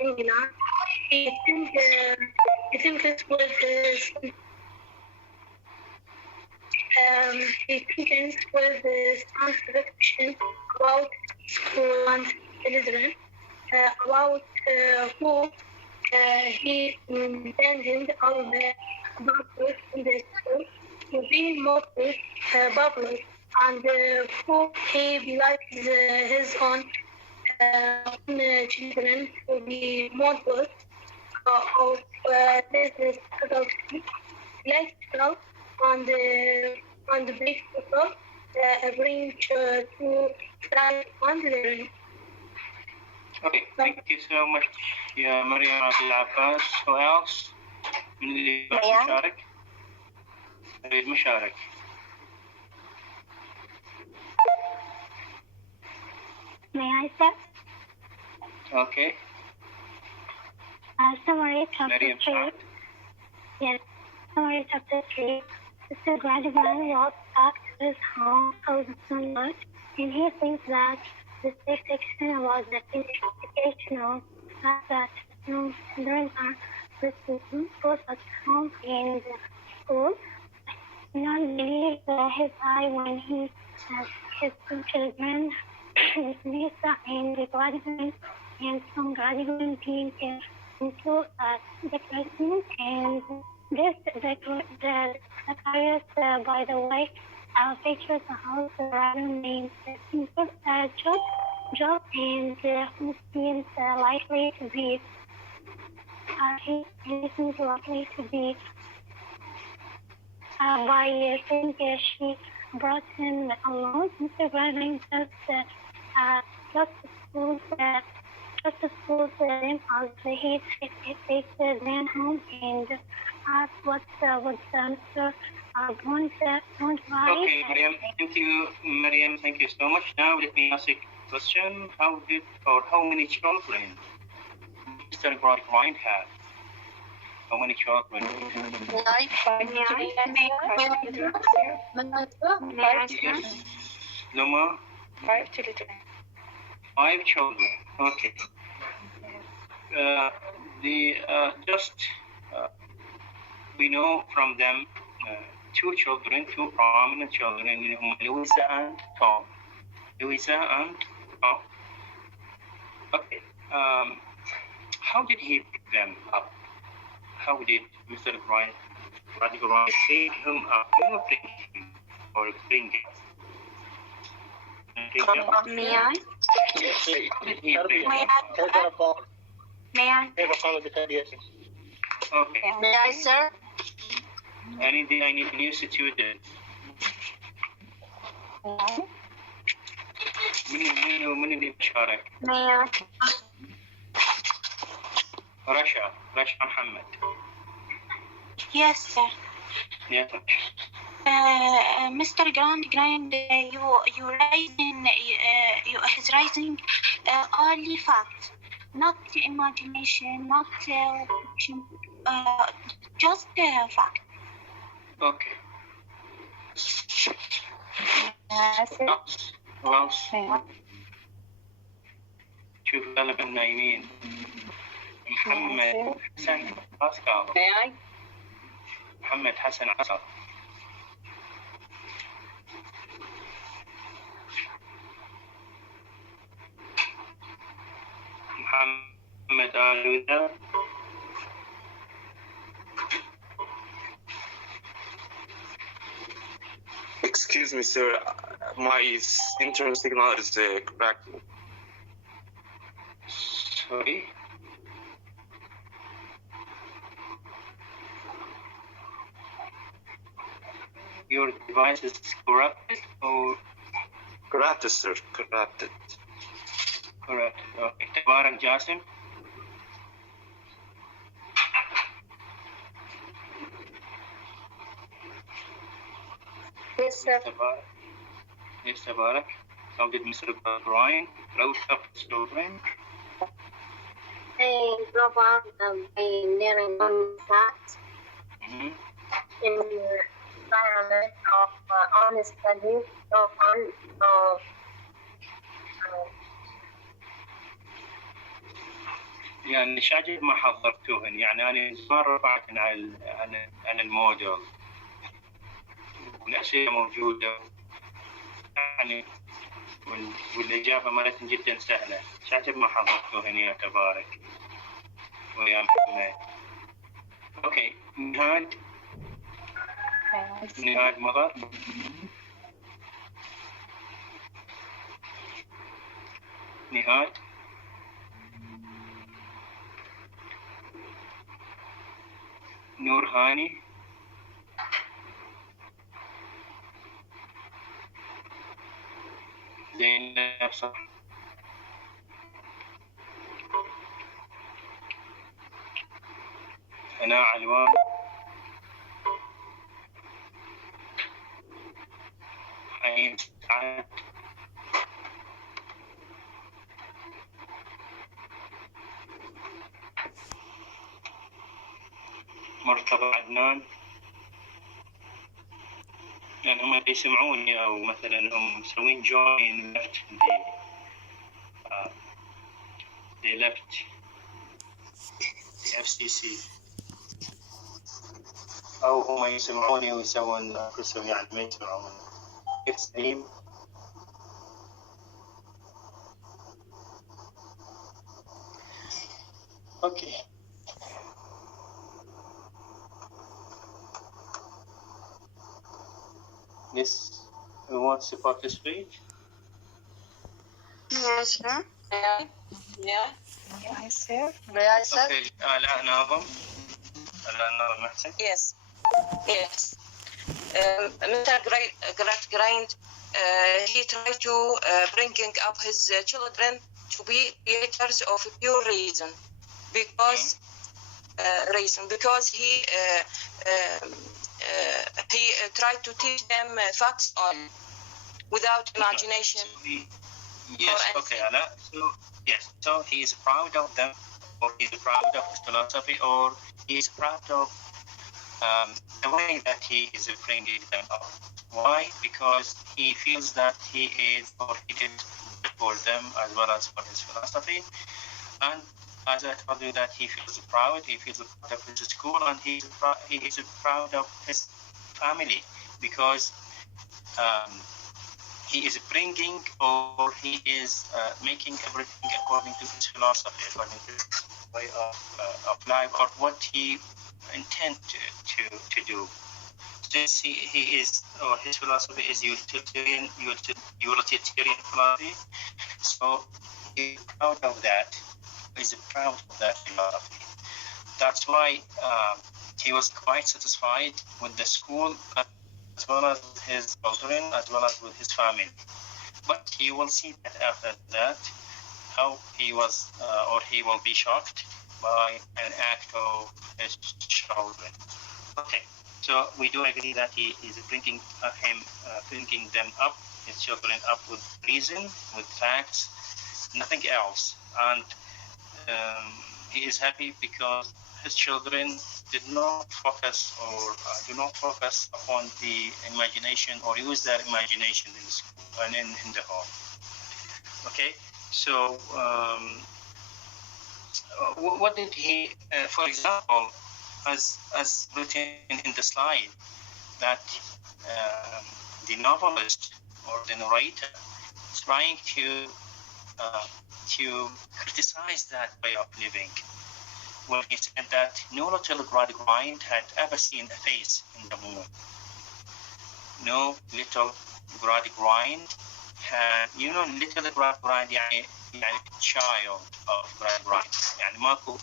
England. He thinks with science fiction about school and children, about who he intended all the bubbles in the school to be mostly bubbles, and who he likes his own children to be models of this adultery, lifestyle, and beautiful, bring to strive and learn. Okay, thank you so much يا مريم عبد العباس. Who else؟ من اللي مشارك؟ أريد مشارك. May I start? Okay. Summary chapter Mariam 3. Yes. Summary chapter 3. Mr. Gradgrind walks back to his home out of sunlight, and he thinks that the section about the educational fact that children are the student both at home and school. Not believe his eye when he has his two children, Lisa and the graduate, and some graduate being into depression and this the Zacharias, by the way, features a house rather named simple job and who seems likely to be he seems likely to be by saying she brought him along. Mr. Brandon just schools them as he takes them home and asked what Mr. Bond Okay, Mariam, thank you so much. Now let me ask a question. How many children Mr. Brian had? How many children? Yes. Luma? 5 children. 5 children. Okay. We know from them 2 children, 2 prominent children, Louisa and Tom. Okay. How did he pick them up? How did Mr. Brian pick him up? Bring him? May I? May I? Okay. May I, sir? I need a new student. من اللي بيشارك؟ May I? رشا محمد. Yes, sir. Yes. Mr. Grand, he's raising only facts, not imagination, not fiction, just fact. Okay. خلاص. شوف غالبا نايمين. محمد حسن عسكر. محمد حسن عسكر. محمد آلوذة. Excuse me, sir. My internet signal is cracking. Sorry. Your device is corrupted or? Corrupted, sir. Corrupted. Correct. Okay. Tabarak Jasim. Yes, sir. Yes, Tabarak. How did Mr. Brian wrote up his children? طبعا learning on facts in the environment of honest study of يعني شاجب ما حضرتوهن يعني أنا ما رفعت عن الموديل والأسئلة موجودة يعني والإجابة مالتهم جدا سهلة شاجب ما حضرتوهن يا تبارك ويا محمد. أوكي نهاد مضر. نهاد نور هاني زينب صح هناء علوان حنين سعد مرتضى عدنان يعني هم يسمعوني او مثلا هم مسوين جوين لفت they left the FCC أو هم يسمعوني ويسوون أنفسهم يعني ما يسمعون. كيف سليم؟ Okay. Yes, who wants to participate? Yes, sir. Yeah. Yes, sir. May I, sir? Okay, الآن ناظم. الآن ناظم محسن. Yes. Yes. Mr. Grind, he tried to bringing up his children to be creators of pure reason, because he tried to teach them facts on without imagination. Yes, okay, Ala. So yes, so he is proud of them, or he is proud of his philosophy, or he is proud of the way that he is bringing them up. Why? Because he feels that he is, or he did for them as well as for his philosophy. And as I told you, that he feels proud of his school, and he is proud of his family, because he is bringing, or he is making everything according to his philosophy, according to his way of life, or what he intends to do. Since he is, or his philosophy is utilitarian philosophy, so he is proud of that. Is proud of that philosophy. That's why he was quite satisfied with the school, as well as with his children, as well as with his family. But you will see that after that, how he was, or he will be shocked by an act of his children. Okay, so we do agree that he is bringing them up, his children up with reason, with facts, nothing else. And he is happy because his children did not focus, or do not focus upon the imagination, or use their imagination in school and in the home. Okay, so what did he, for example, as written in the slide, that the novelist or the narrator is trying to criticize that way of living, when he said that no little Gradgrind had ever seen a face in the moon. No little Gradgrind had, little Gradgrind يعني child of Gradgrind، يعني ماكو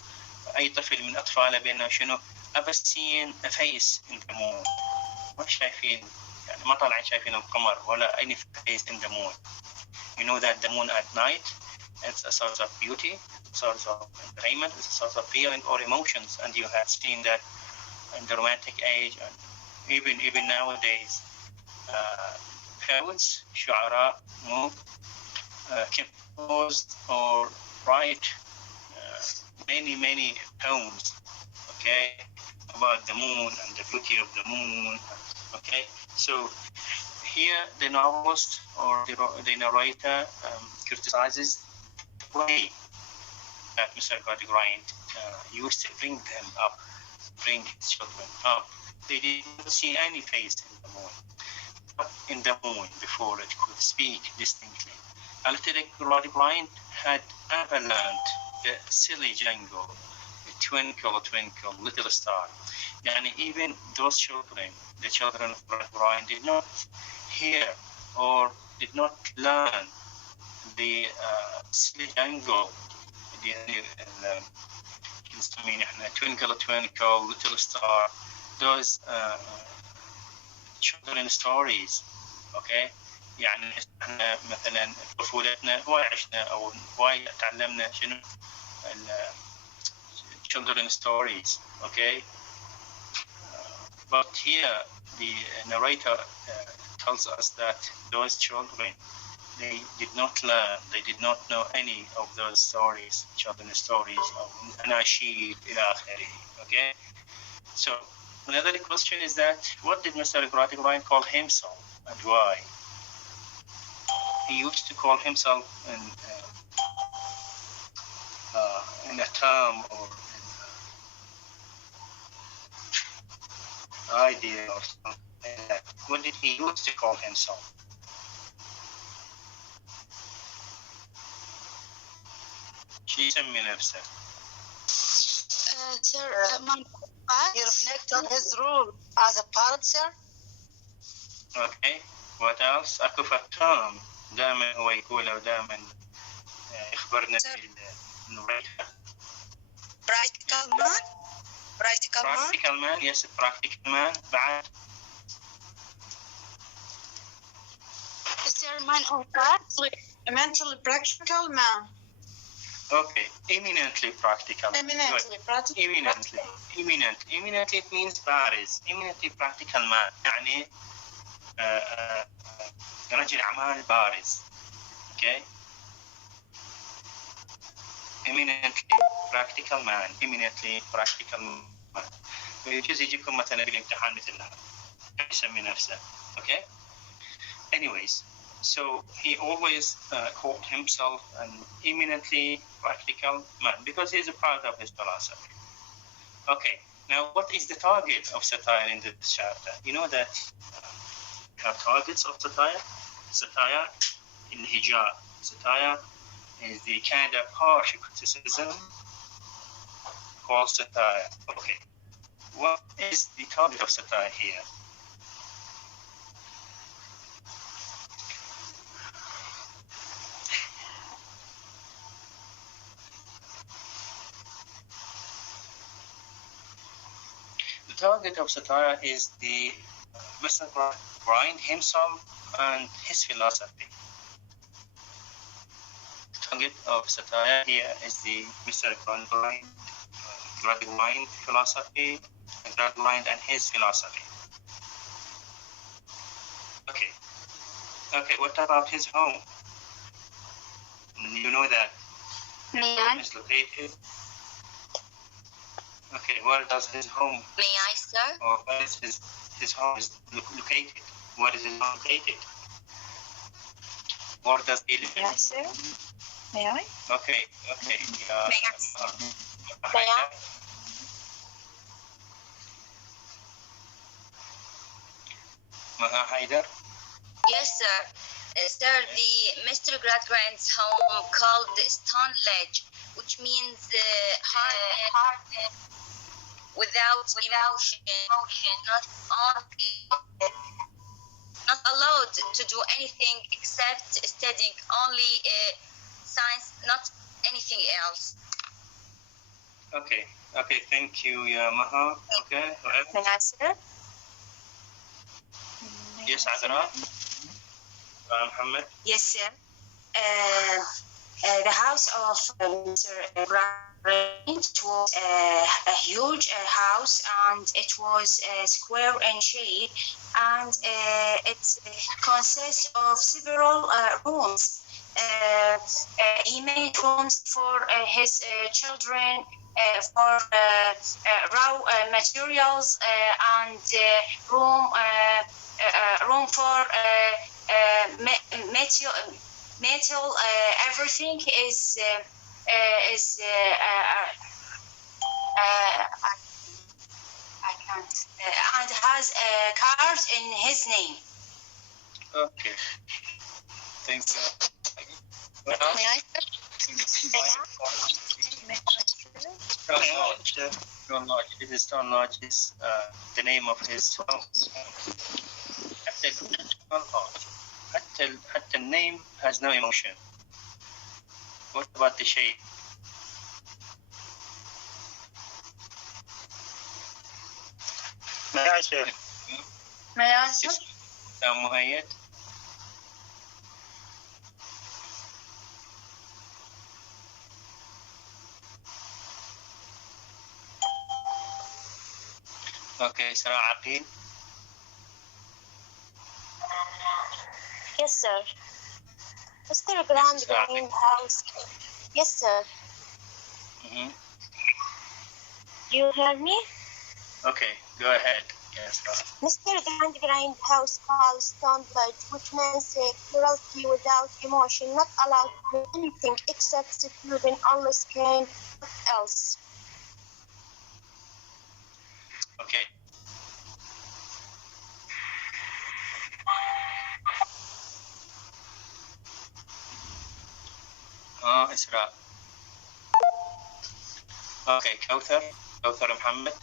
أي طفل من أطفاله بأنه شنو ever seen a face in the moon. ما شايفين، يعني ما طالعين شايفين القمر ولا any face in the moon. You know that the moon at night, it's a source of beauty, source of entertainment, it's a source of feeling or emotions, and you have seen that in the romantic age, and even nowadays, poets, shu'ara, composed or write many poems, okay, about the moon and the beauty of the moon. Okay, so here the novelist or the narrator criticizes the way that Mr. Gradgrind used to bring them up, bring his children up. They did not see any face in the moon. But in the moon, before it could speak distinctly. Alfred Gradgrind had ever learned the silly jangle, twinkle, twinkle, little star. Yani even those children, the children of Gradgrind, did not hear or did not learn the silly jangle, twinkle, twinkle, little star, those children stories. Okay, يعني احنا مثلا طفولتنا هواي عشنا او هواي تعلمنا شنو children stories. Okay, but here the narrator tells us that those children, they did not learn, they did not know any of those stories, children stories of Anashid ila akhirih. Okay, so another question is that what did Mr. Gradgrind call himself and why? He used to call himself in a term or idea or something like that. What did he use to call himself? شو يسمي نفسه؟ He reflects on his role as a parent, sir. Okay. What else? أكو فكرهم دائما هو يقول ودائما يخبرنا إنه practical man. Practical man, yes, practical man. بعد Sir, man or mentally practical man. Okay, eminently practical. Eminently practical. Eminently it means بارز. Eminently practical man يعني رجل أعمال بارز. Okay. Eminently practical man. ويجوز يجيكم مثلا بالامتحان مثل هذا. يسمي نفسه. Okay. Anyways. So he always called himself an eminently practical man because he's a part of his philosophy. Okay, now what is the target of satire in this chapter? You know that targets of satire? Satire in hijab. Satire is the kind of harsh criticism called satire. Okay, what is the target of satire here? The target of satire is the Mr. Grind himself and his philosophy. The target of satire here is the Mr. Grind philosophy, Grind and his philosophy. Okay, what about his home? You know that is located. Okay, where does his home? May I, sir? Or where is his home is located? Where is his home located? Where does he live? Yes, sir. May I? Okay. May I? Maha Haidar? Yes, sir. Sir, the Mr. Gradgrind's home called the Stone Ledge, which means hard without emotion, not allowed to do anything except studying only science, not anything else. Okay, thank you, Maha. Okay, May I, sir? Yes, Adra. Muhammad. Yes, sir. The house of Mr. Grant was a huge house, and it was square in shape, and it consists of several rooms. He made rooms for his children, for raw materials, and room for metal. Everything is I can't and has cars in his name. Okay. Thank you. What else? May I? Stone Lodge. It is Stone Lodge is the name of his home. حتى the name has no emotion. What about the shape? May I say? May I answer? مهيد. Okay, Sarah Aqil. Yes, sir. Mr. Grandgrind house. Yes, sir. Mm-hmm. Do you hear me? Okay, go ahead. Yes, Mr. Grandgrind house called Stone Lodge, which means cruelty without emotion, not allowed to do anything except secluding only skin, else. Okay. إسراء. Okay, كوثر محمد.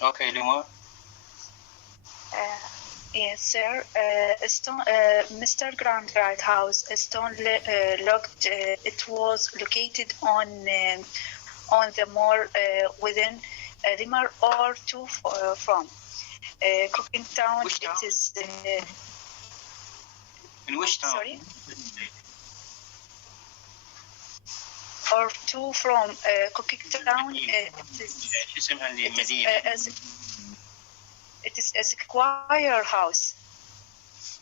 Okay, Luma. Yes, sir. Mr. Grand Right House, stone locked. It was located on the mall within a rimmer or two from Cooking Town. Which town? It is. In which town? Sorry. Or two from Cooking Town. It is a Squire House.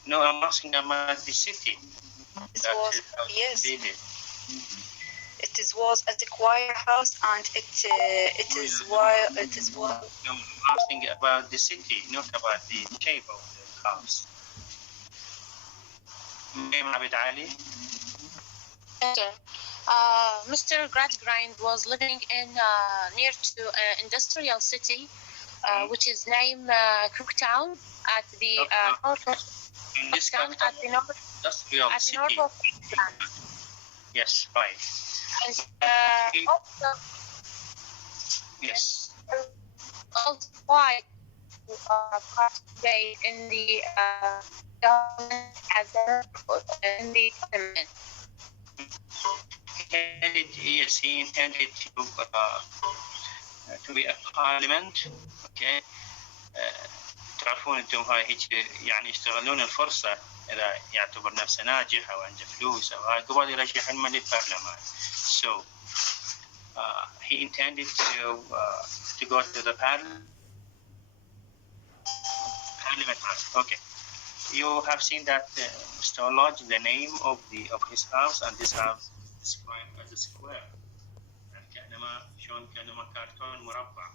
No, I'm asking about the city. Yes. It was a Squire House, and it is what. I'm asking about the city, not about the shape of the house. Abid Ali. Okay. Mr. Gradgrind was living in near to industrial city, which is named Cooktown at the north of Cooktown at the north of Queensland. Yes, right. And also, yes. Also why participate in the government as in the parliament. Yes, he intended to be a parliament. Okay. تعرفون انتم هاي هيك يعني يستغلون الفرصه اذا يعتبر نفسه ناجح او عنده فلوس او هاي قبل يرشح لنا للبرلمان. So he intended to go to the parliament. Okay. You have seen that Stone Lodge, the name of his house, and this house is described as a square. كأنما كرتون مربع.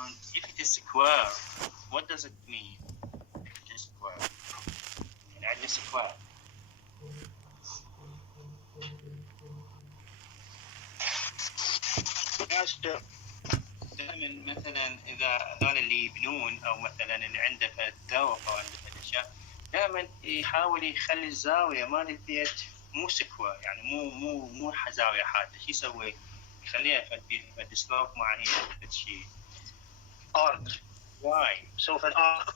And if it is square, what does it mean? If it is square, يعني square. دائما مثلا اذا هذول اللي يبنون او مثلا اللي عنده ذوق او عنده اشياء دائما يحاول يخلي الزاويه مال البيت مو سكوى يعني مو زاويه حاده. شو يسوي؟ يخليها فد سلوب معين فد شيء ارت. واي So for art,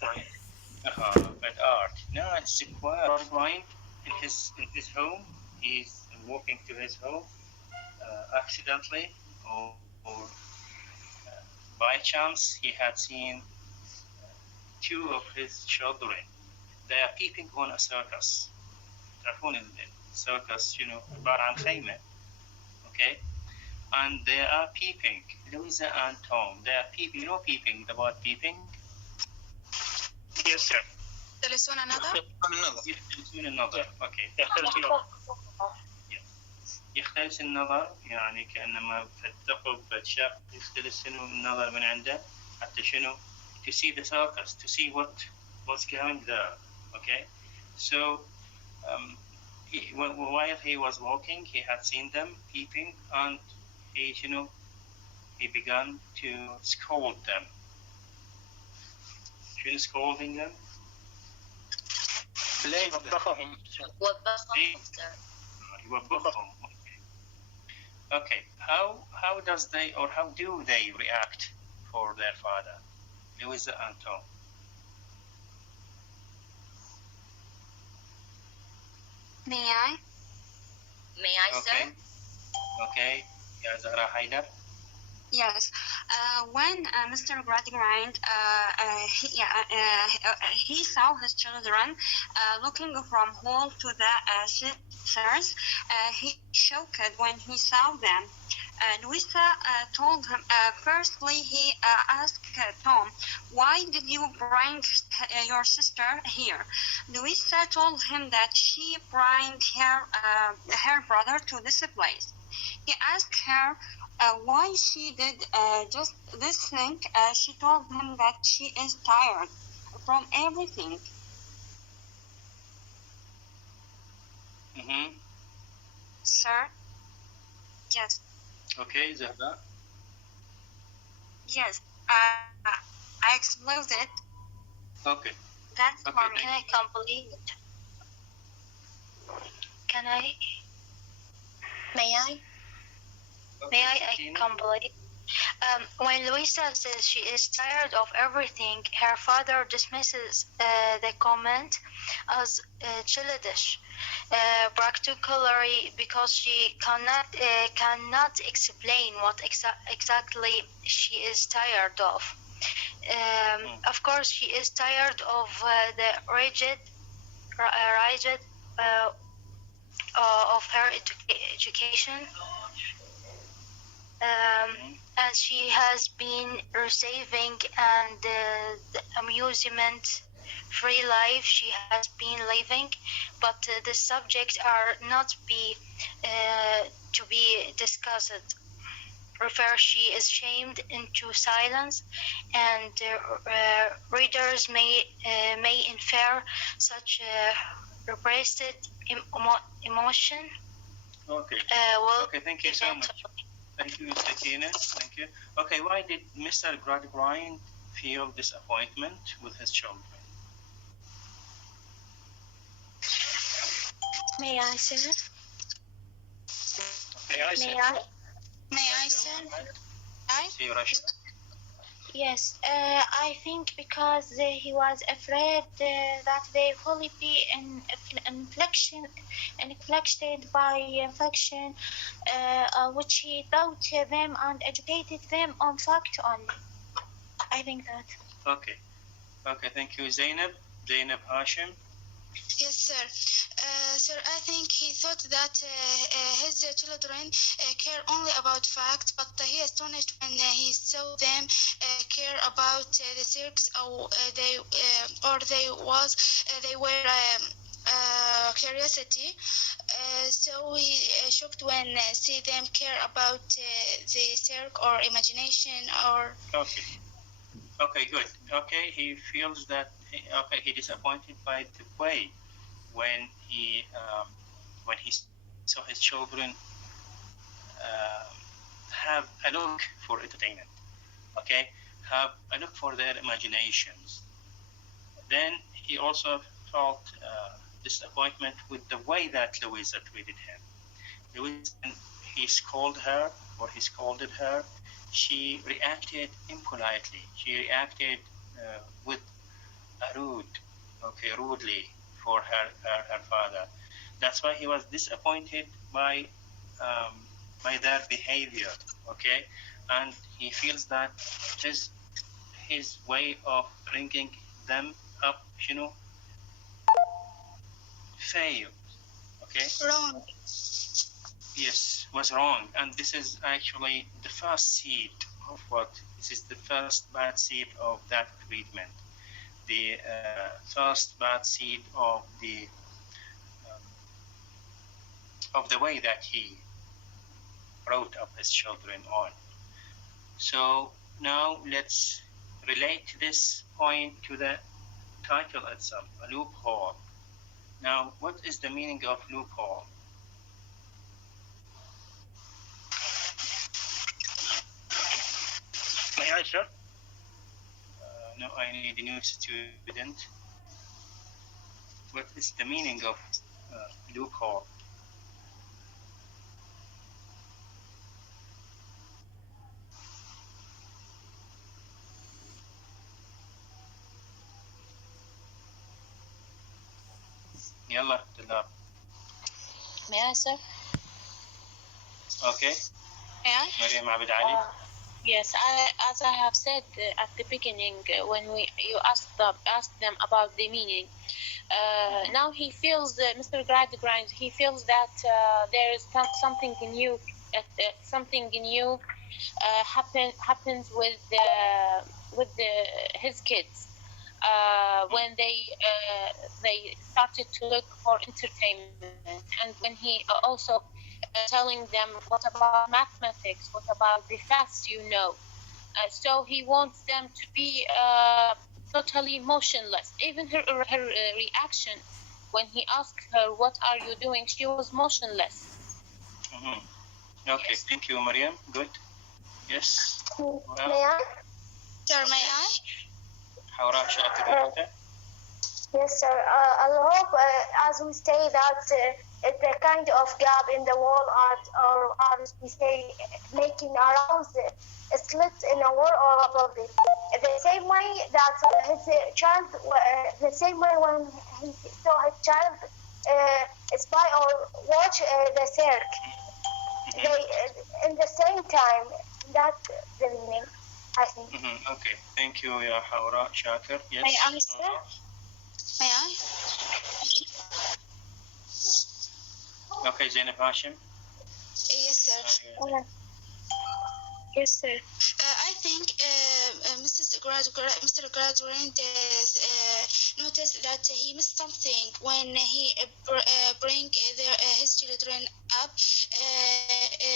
but art. No, it's square. Right in his home, he's walking to his home accidentally or by chance he had seen two of his children. They are peeping on a circus. تعرفون السيركس شنو؟ عبارة عن خيمة. Okay? And they are peeping. Louisa and Tom. They are peeping. You know peeping, the word peeping? Yes, sir. يختلسون النظر. يختلسون النظر. Okay. يختلس النظر يعني كأنما فتقب فتشق يختلس النظر من عنده حتى شنو to see the circus, to see what's going there. Okay, so while he was walking, he had seen them peeping, and he began to scold them. شنو scolding them? يوبخهم. Okay, how does they or how do they react for their father, Louisa and Tom? May I? May I, Okay. sir? Okay, yeah, Zahra Haidar. Yes. When Mr. Gradgrind he saw his children looking from hall to the stairs, he shocked when he saw them. Louisa told him, firstly he asked Tom, why did you bring your sister here? Louisa told him that she brought her brother to this place. He asked her why she did just this thing. She told him that she is tired from everything. Mm-hmm. Sir? Yes. Okay, Zahra. Yes, I explained it. Okay. That's Okay, for me. Can I complete? Can I? May I? May I complete? When Luisa says she is tired of everything, her father dismisses the comment as childish, particularly because she cannot explain what exactly she is tired of. Of course, she is tired of the rigid of her education. And she has been receiving and the amusement-free life she has been living, but the subjects are not to be discussed. Refer she is shamed into silence, and readers may infer such repressed emotion. Okay. Okay, thank you so much. Thank you, Sakina. Thank you. Okay, why did Mr. Gradgrind feel disappointment with his children? May I say? May I say? Yes, I think because he was afraid that they will be inflicted by infection, which he taught them and educated them on fact only. I think that. Okay. Okay, thank you, Zainab. Zainab Hashim. Yes, sir. Sir, I think he thought that his children care only about facts, but he astonished when he saw them care about the circus, or they were curiosity. So he shocked when see them care about the circ or imagination or. Okay. Okay, good. Okay, he feels that. Okay, he disappointed by the way when he saw his children have a look for entertainment. Okay, have a look for their imaginations. Then he also felt disappointment with the way that Louisa treated him. Louisa, when he scolded her or he scolded her, she reacted impolitely. She reacted with a rudely for her father. That's why he was disappointed by their behavior. Okay, and he feels that his way of bringing them up, failed. Okay. Wrong. Yes, was wrong, and this is actually the first seed of this is the first bad seed of that treatment. The first bad seed of the way that he brought up his children on. So now let's relate this point to the title itself, a loophole. Now, what is the meaning of loophole? May I, sir? No, I need a new student. What is the meaning of loophole? Yalla, Tilab. May I, sir? Okay. May I? Mariam Abid Ali. Yes, as I have said at the beginning, when you asked them about the meaning, now he feels Mr. Gradgrind. He feels that there is something new. Happens with his kids when they started to look for entertainment, and when he also telling them what about mathematics, what about the facts, so he wants them to be totally motionless. Even her reaction when he asked her, what are you doing, she was motionless. Okay, thank you, Mariam. Good. Yes. Well, May I? Sir, may I? Hawra Shakir. Yes, sir. I hope, as we say that it's a kind of gap in the wall art, or as we say, making around a slit in a wall or above it. The same way that his child, the same way when he saw his child spy or watch the cirque, they in the same time. That's the meaning, I think. Okay, thank you, ya Hawra Shakir. Yes. May I, sir? May I? Okay, Zainab Hashim. Yes, sir. Yes, sir. I think Mr. Gradgrind noticed that he missed something when he bring his children up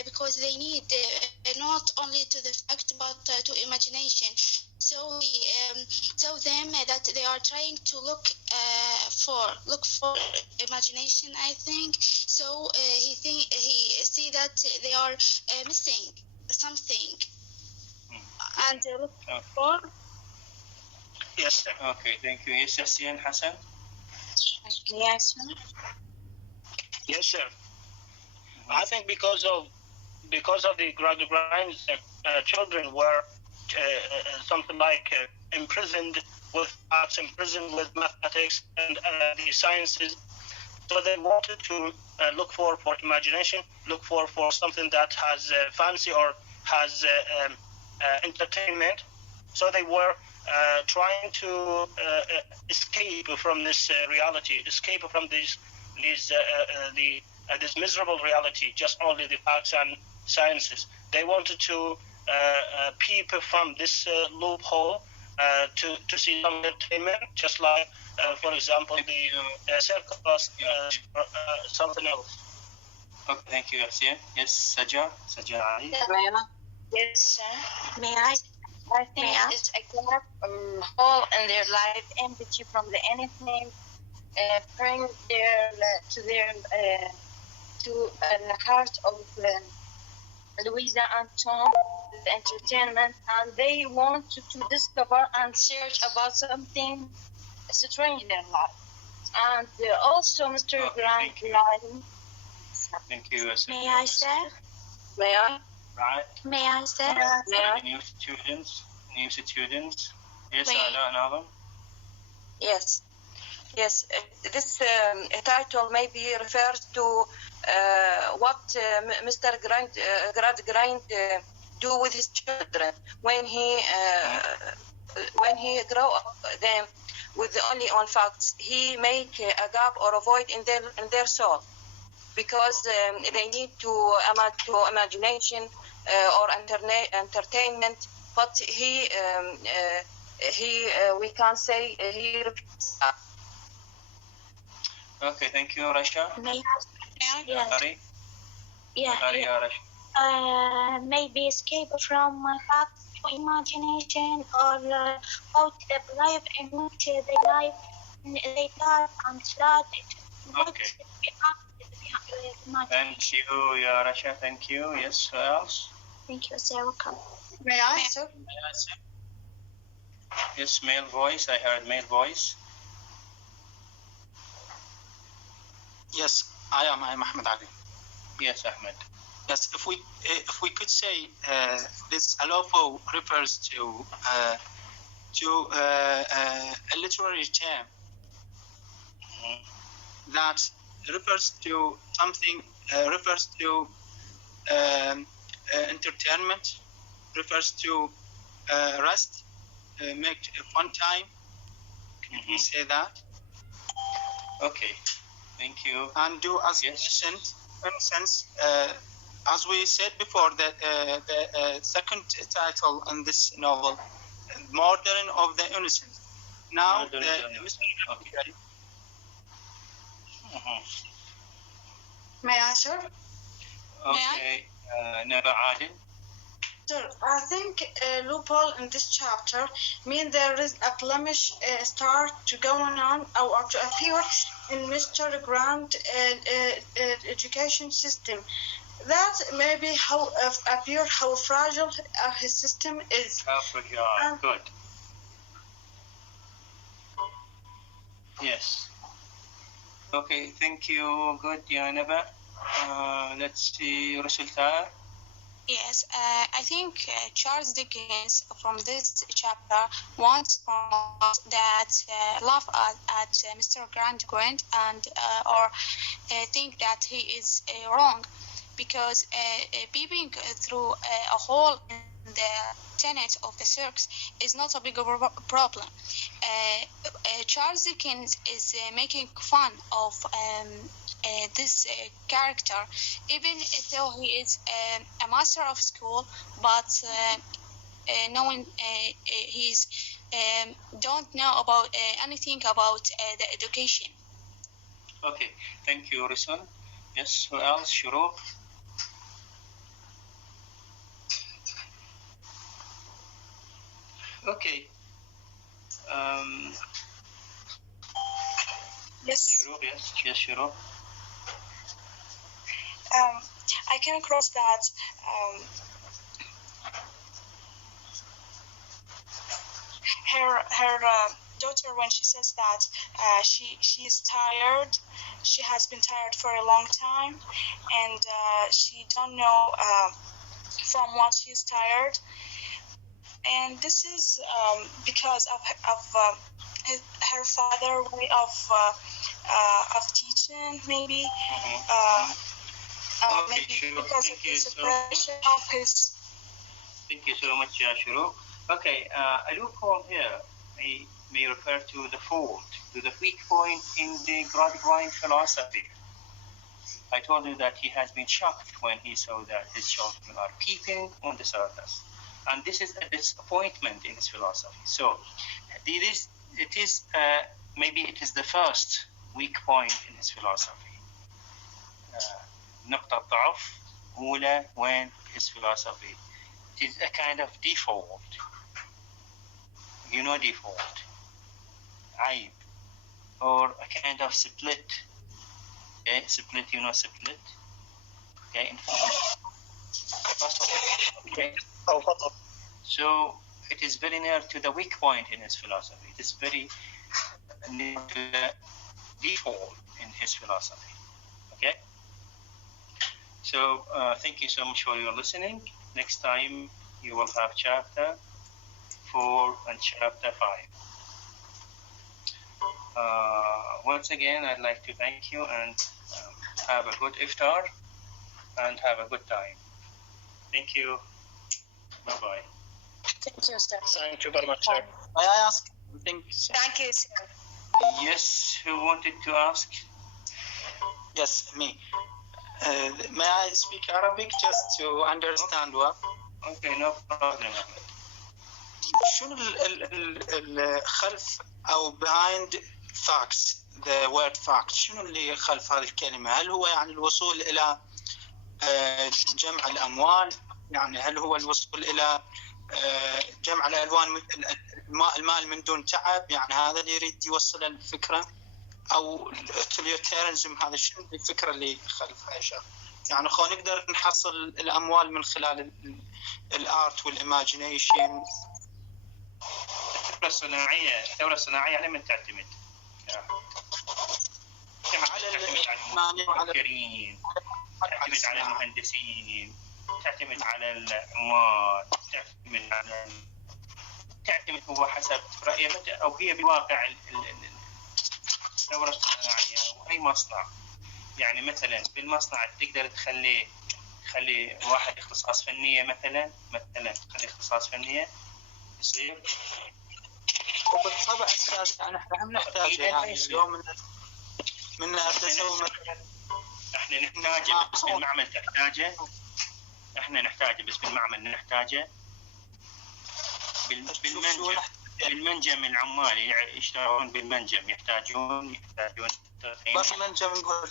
because they need not only to the fact but to imagination. So he told them that they are trying to look for imagination, I think. So he see that they are missing something and look for. Yes, sir. Okay, thank you. Yes, Yassine Hassan. Yes, sir. Yes, sir. I think because of the Gradgrind's children were something like imprisoned with arts, imprisoned with mathematics and the sciences. So they wanted to look for imagination, look for something that has fancy or has entertainment. So they were trying to escape from this reality, escape from this miserable reality, just only the facts and sciences. They wanted to peep from this loophole to see some entertainment, just like, for example, the circus, something else. Okay, thank you, Yassine. Yes, Sajja Ali. Yes, sir. May I? I think it's a gap hole in their life, empty from the anything, bring their to the heart of Louisa and Tom, the entertainment, and they want to discover and search about something strange in their life. And also, Mr. Grant. Thank you, Yassine. May I, sir? May I? Right. May I, sir? New students. Yes, May I? Ala Nazam. Yes. This title maybe refers to what Mr. Gradgrind do with his children when he grow up them with only on facts. He make a gap or a void in their soul because they need to imagination or entertainment. But he we can say he refuses that. Okay, thank you, Rasha. May Yes. maybe escape from facts to imagination, or how to life in which they live and that. Okay. Thank you, ya Rasha. Thank you. Yes, who else? Thank you, sir. Welcome. May I, sir? Yes, male voice. I heard male voice. Yes, I am Ahmed Ali. Yes, Ahmed. Yes, if we could say this alofo refers to a literary term that refers to something, refers to entertainment, refers to rest, make a fun time. Can we say that? Okay, thank you. And do as innocent, for instance, as we said before, that the second title in this novel, Murdering of the Innocent. Now, Okay. May I, sir? Okay, Naba Adil. Sir, I think loophole in this chapter means there is a blemish start to going on or to appear in Mr. Grant education system. that maybe how appear how fragile his system is. How fragile. Good. Yes. Okay, thank you. Good, Yanaba. Let's see, Rasulta. Yes, I think Charles Dickens from this chapter wants from us that laugh at Mr. Gradgrind and or think that he is wrong, because peeping through a hole in the tenet of the circus is not a big problem. Charles Dickens is making fun of this character, even though he is a master of school, but knowing he's don't know about anything about the education. Okay, thank you, Rison. Yes, who else? Shuruk? Okay. Yes. Shuruk, yes, Shuruk. I came across that her daughter, when she says that she is tired, she has been tired for a long time, and she don't know from what she is tired, and this is because of her father way of teaching, maybe. Okay, maybe because of the separation of his. Thank you so much, Shuruk. Okay, a loophole here may refer to the fault, to the weak point in the Gradgrind philosophy. I told you that he has been shocked when he saw that his children are peeping on the surface, and this is a disappointment in his philosophy. So, maybe it is the first weak point in his philosophy. نقطة ضعف أولى وين his philosophy. It is a kind of default. You know default. عيب. Or a kind of split. Okay, split, you know split. Okay, okay. So it is very near to the weak point in his philosophy. It is very near to the default in his philosophy. Okay? So thank you so much for your listening. Next time you will have chapter 4 and chapter 5. Once again, I'd like to thank you and have a good iftar and have a good time. Thank you. Bye-bye. Thank you, sir. Thank you very much, sir. May I ask something? Thank you, sir. Yes, who wanted to ask? Yes, me. May I speak Arabic just to understand well? Okay, no problem. شنو الخلف أو behind facts, the word fact, شنو اللي خلف هذه الكلمة؟ هل هو يعني الوصول إلى جمع الأموال؟ يعني هل هو الوصول إلى جمع الألوان المال من دون تعب؟ يعني هذا اللي يريد يوصل الفكرة؟ أو التوتاليتاريزم، هذا شنو الفكرة اللي خلف هاي الشغلة؟ يعني خو نقدر نحصل الأموال من خلال الآرت والإيماجينيشن. الثورة الصناعية على من تعتمد؟ على المفكرين، تعتمد على المهندسين، تعتمد على العمال، تعتمد هو حسب رأيه أو هي بواقع الثورة الصناعية وأي مصنع. يعني مثلا بالمصنع تقدر تخلي واحد اختصاص فنية مثلا تخلي اختصاص فنية يصير. وبالطبع أستاذ يعني احنا هم نحتاج يعني اليوم من التسوي مثلا احنا نحتاجه بس بالمعمل تحتاجه. احنا نحتاجه بس بالمعمل نحتاجه. بالمنجم العمال يشتغلون بالمنجم يحتاجون بس المنجم نقول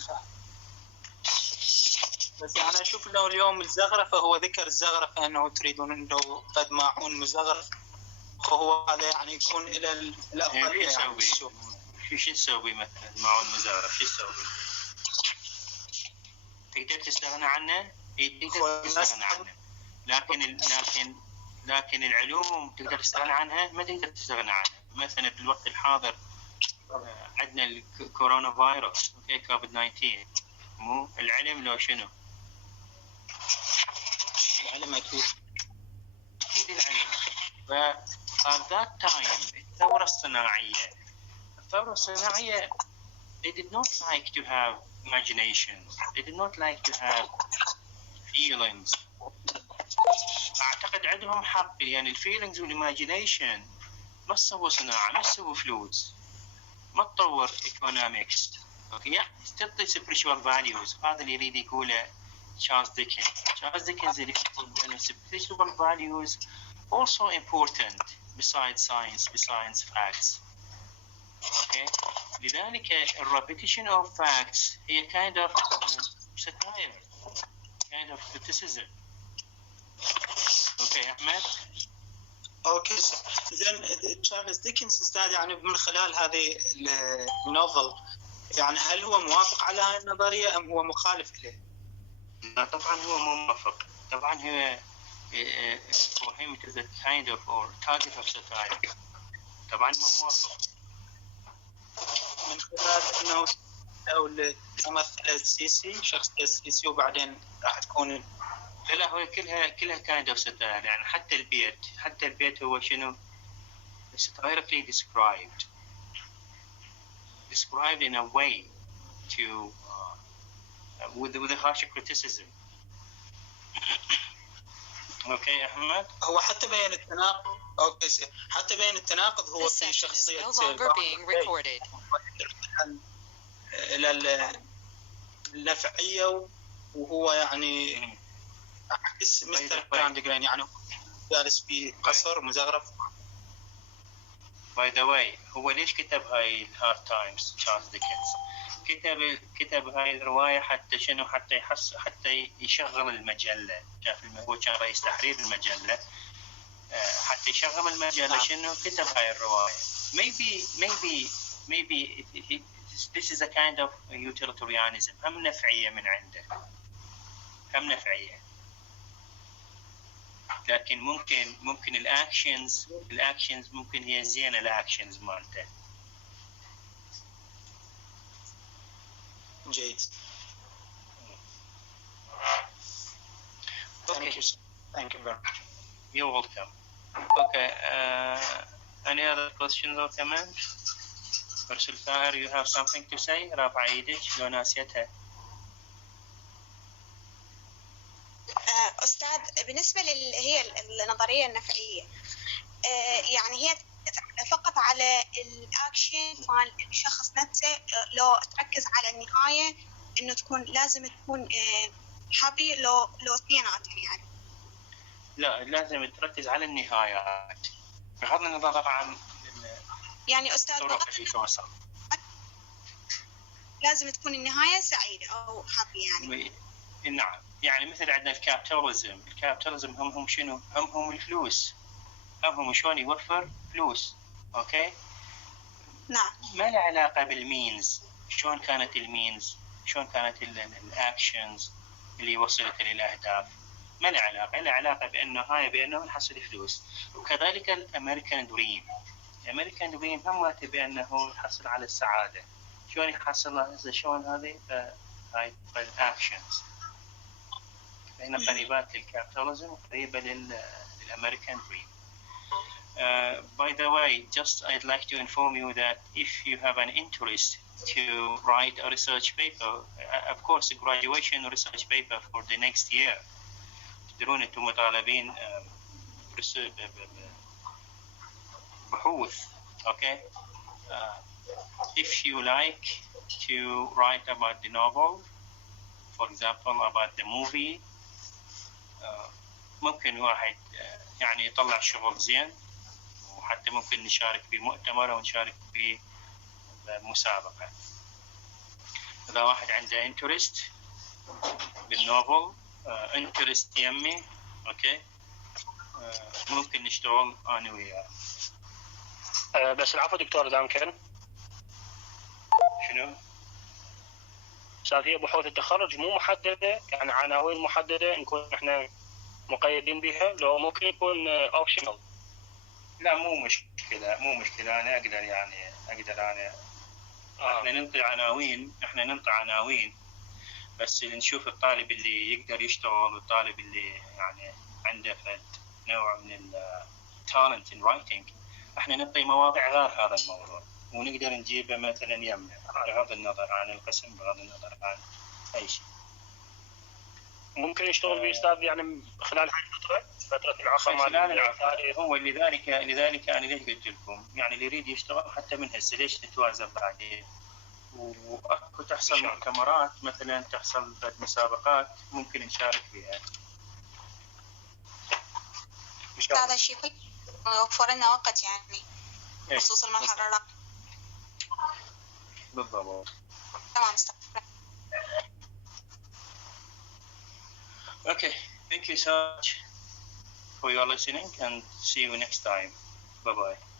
بس أنا أشوف لو اليوم الزغرفة هو ذكر الزغرفة أنه تريدون أنه قد ماعون مزغرف، هو هذا يعني يكون إلى الأفضلية. يعني شو تسوي مثلا ماعون مزغرف؟ شو تسوي؟ تقدر تستغنى عنه؟ تقدر تستغنى عنها، لكن العلوم تقدر تستغنى عنها، ما تقدر تستغنى عنها. مثلا في الوقت الحاضر عندنا الكورونا فيروس، اوكي، كوفيد 19، مو العلم لو شنو؟ العلم اكيد العلم. ف at that time الثورة الصناعية they did not like to have imagination, they did not like to have feelings. أعتقد عندهم حق، يعني الفيلينجز والإيماجينيشن ما سووا صناعة، ما سووا فلوس، ما تطور economics. اوكي، تعطي spiritual values. هذا اللي يريد يقوله تشارلز ديكنز يريد يقول أن spiritual values also important besides science facts. اوكي، لذلك repetition of facts هي kind of satire, kind of criticism. اوكي احمد. اوكي زين، تشارلز ديكنز استاذ يعني من خلال هذه النوفل، يعني هل هو موافق على هذه النظريه ام هو مخالف اليه؟ لا طبعا هو مو موافق، طبعا هو for him it is a kind of or target of satire. طبعا مو موافق. من خلال انه او تمثل السيسي، شخصيه السيسي، وبعدين راح تكون لا هو كلها kind of satire. يعني حتى البيت هو شنو؟ satirically described in a way to with a harsh criticism. اوكي احمد. هو حتى بين التناقض، حتى بين التناقض هو في شخصيه الى النفعيه، وهو يعني احس مستر جراند يعني جالس في قصر مزخرف. باي ذا واي، هو ليش كتب هاي الهارد تايمز تشارلز ديكنز؟ كتب هاي الروايه حتى شنو؟ حتى يشغل المجله. شاف هو كان رئيس تحرير المجله، حتى يشغل المجله شنو؟ كتب هاي الروايه. maybe this is a kind of utilitarianism، هم نفعيه من عنده، هم نفعيه. لكن ممكن الاكشنز ممكن هي زينه، الاكشنز مالته. جيد. Okay. Thank you very much. You're welcome. Okay. Any other questions or comments? Ursula Tahir, you have something to say? رافع ايدك لو ناسيتها. أستاذ، بالنسبة هي النظرية النفعية، يعني هي فقط على الأكشن مال الشخص نفسه. لو تركز على النهاية إنه لازم تكون هابي لو اثنيناتهم يعني. لا، لازم تركز على النهايات بغض النظر عن يعني أستاذ لازم تكون النهاية سعيدة أو هابي يعني. نعم، يعني مثل عندنا الكابيتاليزم هم شنو؟ هم الفلوس، هم شلون يوفر فلوس. اوكي، نعم، ما له علاقه بالمينز، شلون كانت المينز، شلون كانت الاكشنز اللي وصلت للاهداف، ما له علاقه بانه نحصل فلوس. وكذلك الامريكان دريم هم بانه يحصل على السعاده. شلون يحصلها؟ شلون هذه هاي الاكشنز. هنا قريبات للكابيتاليزم وقريبة للأمريكان دريم. By the way, I'd like to inform you that if you have an interest to write a research paper, of course, a graduation research paper for the next year, تدرون أنتم مطالبين بحوث. Okay, if you like to write about the novel, for example, about the movie, ممكن واحد يعني يطلع شغل زين، وحتى ممكن نشارك بمؤتمر أو نشارك بمسابقة. إذا واحد عنده انترست بالنوفل، انترست يمي، أوكي، ممكن نشتغل أنا وياه. بس العفو دكتور، إذا أمكن. شنو؟ استاذ هي بحوث التخرج مو محدده، يعني عناوين محدده نكون احنا مقيدين بها، لو ممكن يكون اوبشنال. لا مو مشكله انا اقدر احنا ننطي عناوين بس نشوف الطالب اللي يقدر يشتغل والطالب اللي يعني عنده نوع من التالنت ان رايتنج، احنا نعطي مواضيع غير هذا الموضوع ونقدر نجيبه مثلا يمنا بغض النظر عن القسم، بغض النظر عن اي شيء. ممكن يشتغل به استاذ يعني خلال هاي فتره العصر خلال العصر. هو لذلك انا ليش قلت لكم يعني اللي يريد يشتغل حتى من هسه ليش نتوازن بعدين، واكو تحصل مؤتمرات مثلا، تحصل مسابقات ممكن نشارك فيها. هذا شيء وفر لنا وقت يعني بخصوص المرحله الرابعه. بالضبط. تمام استاذ. Okay, thank you so much for your listening and see you next time. Bye bye.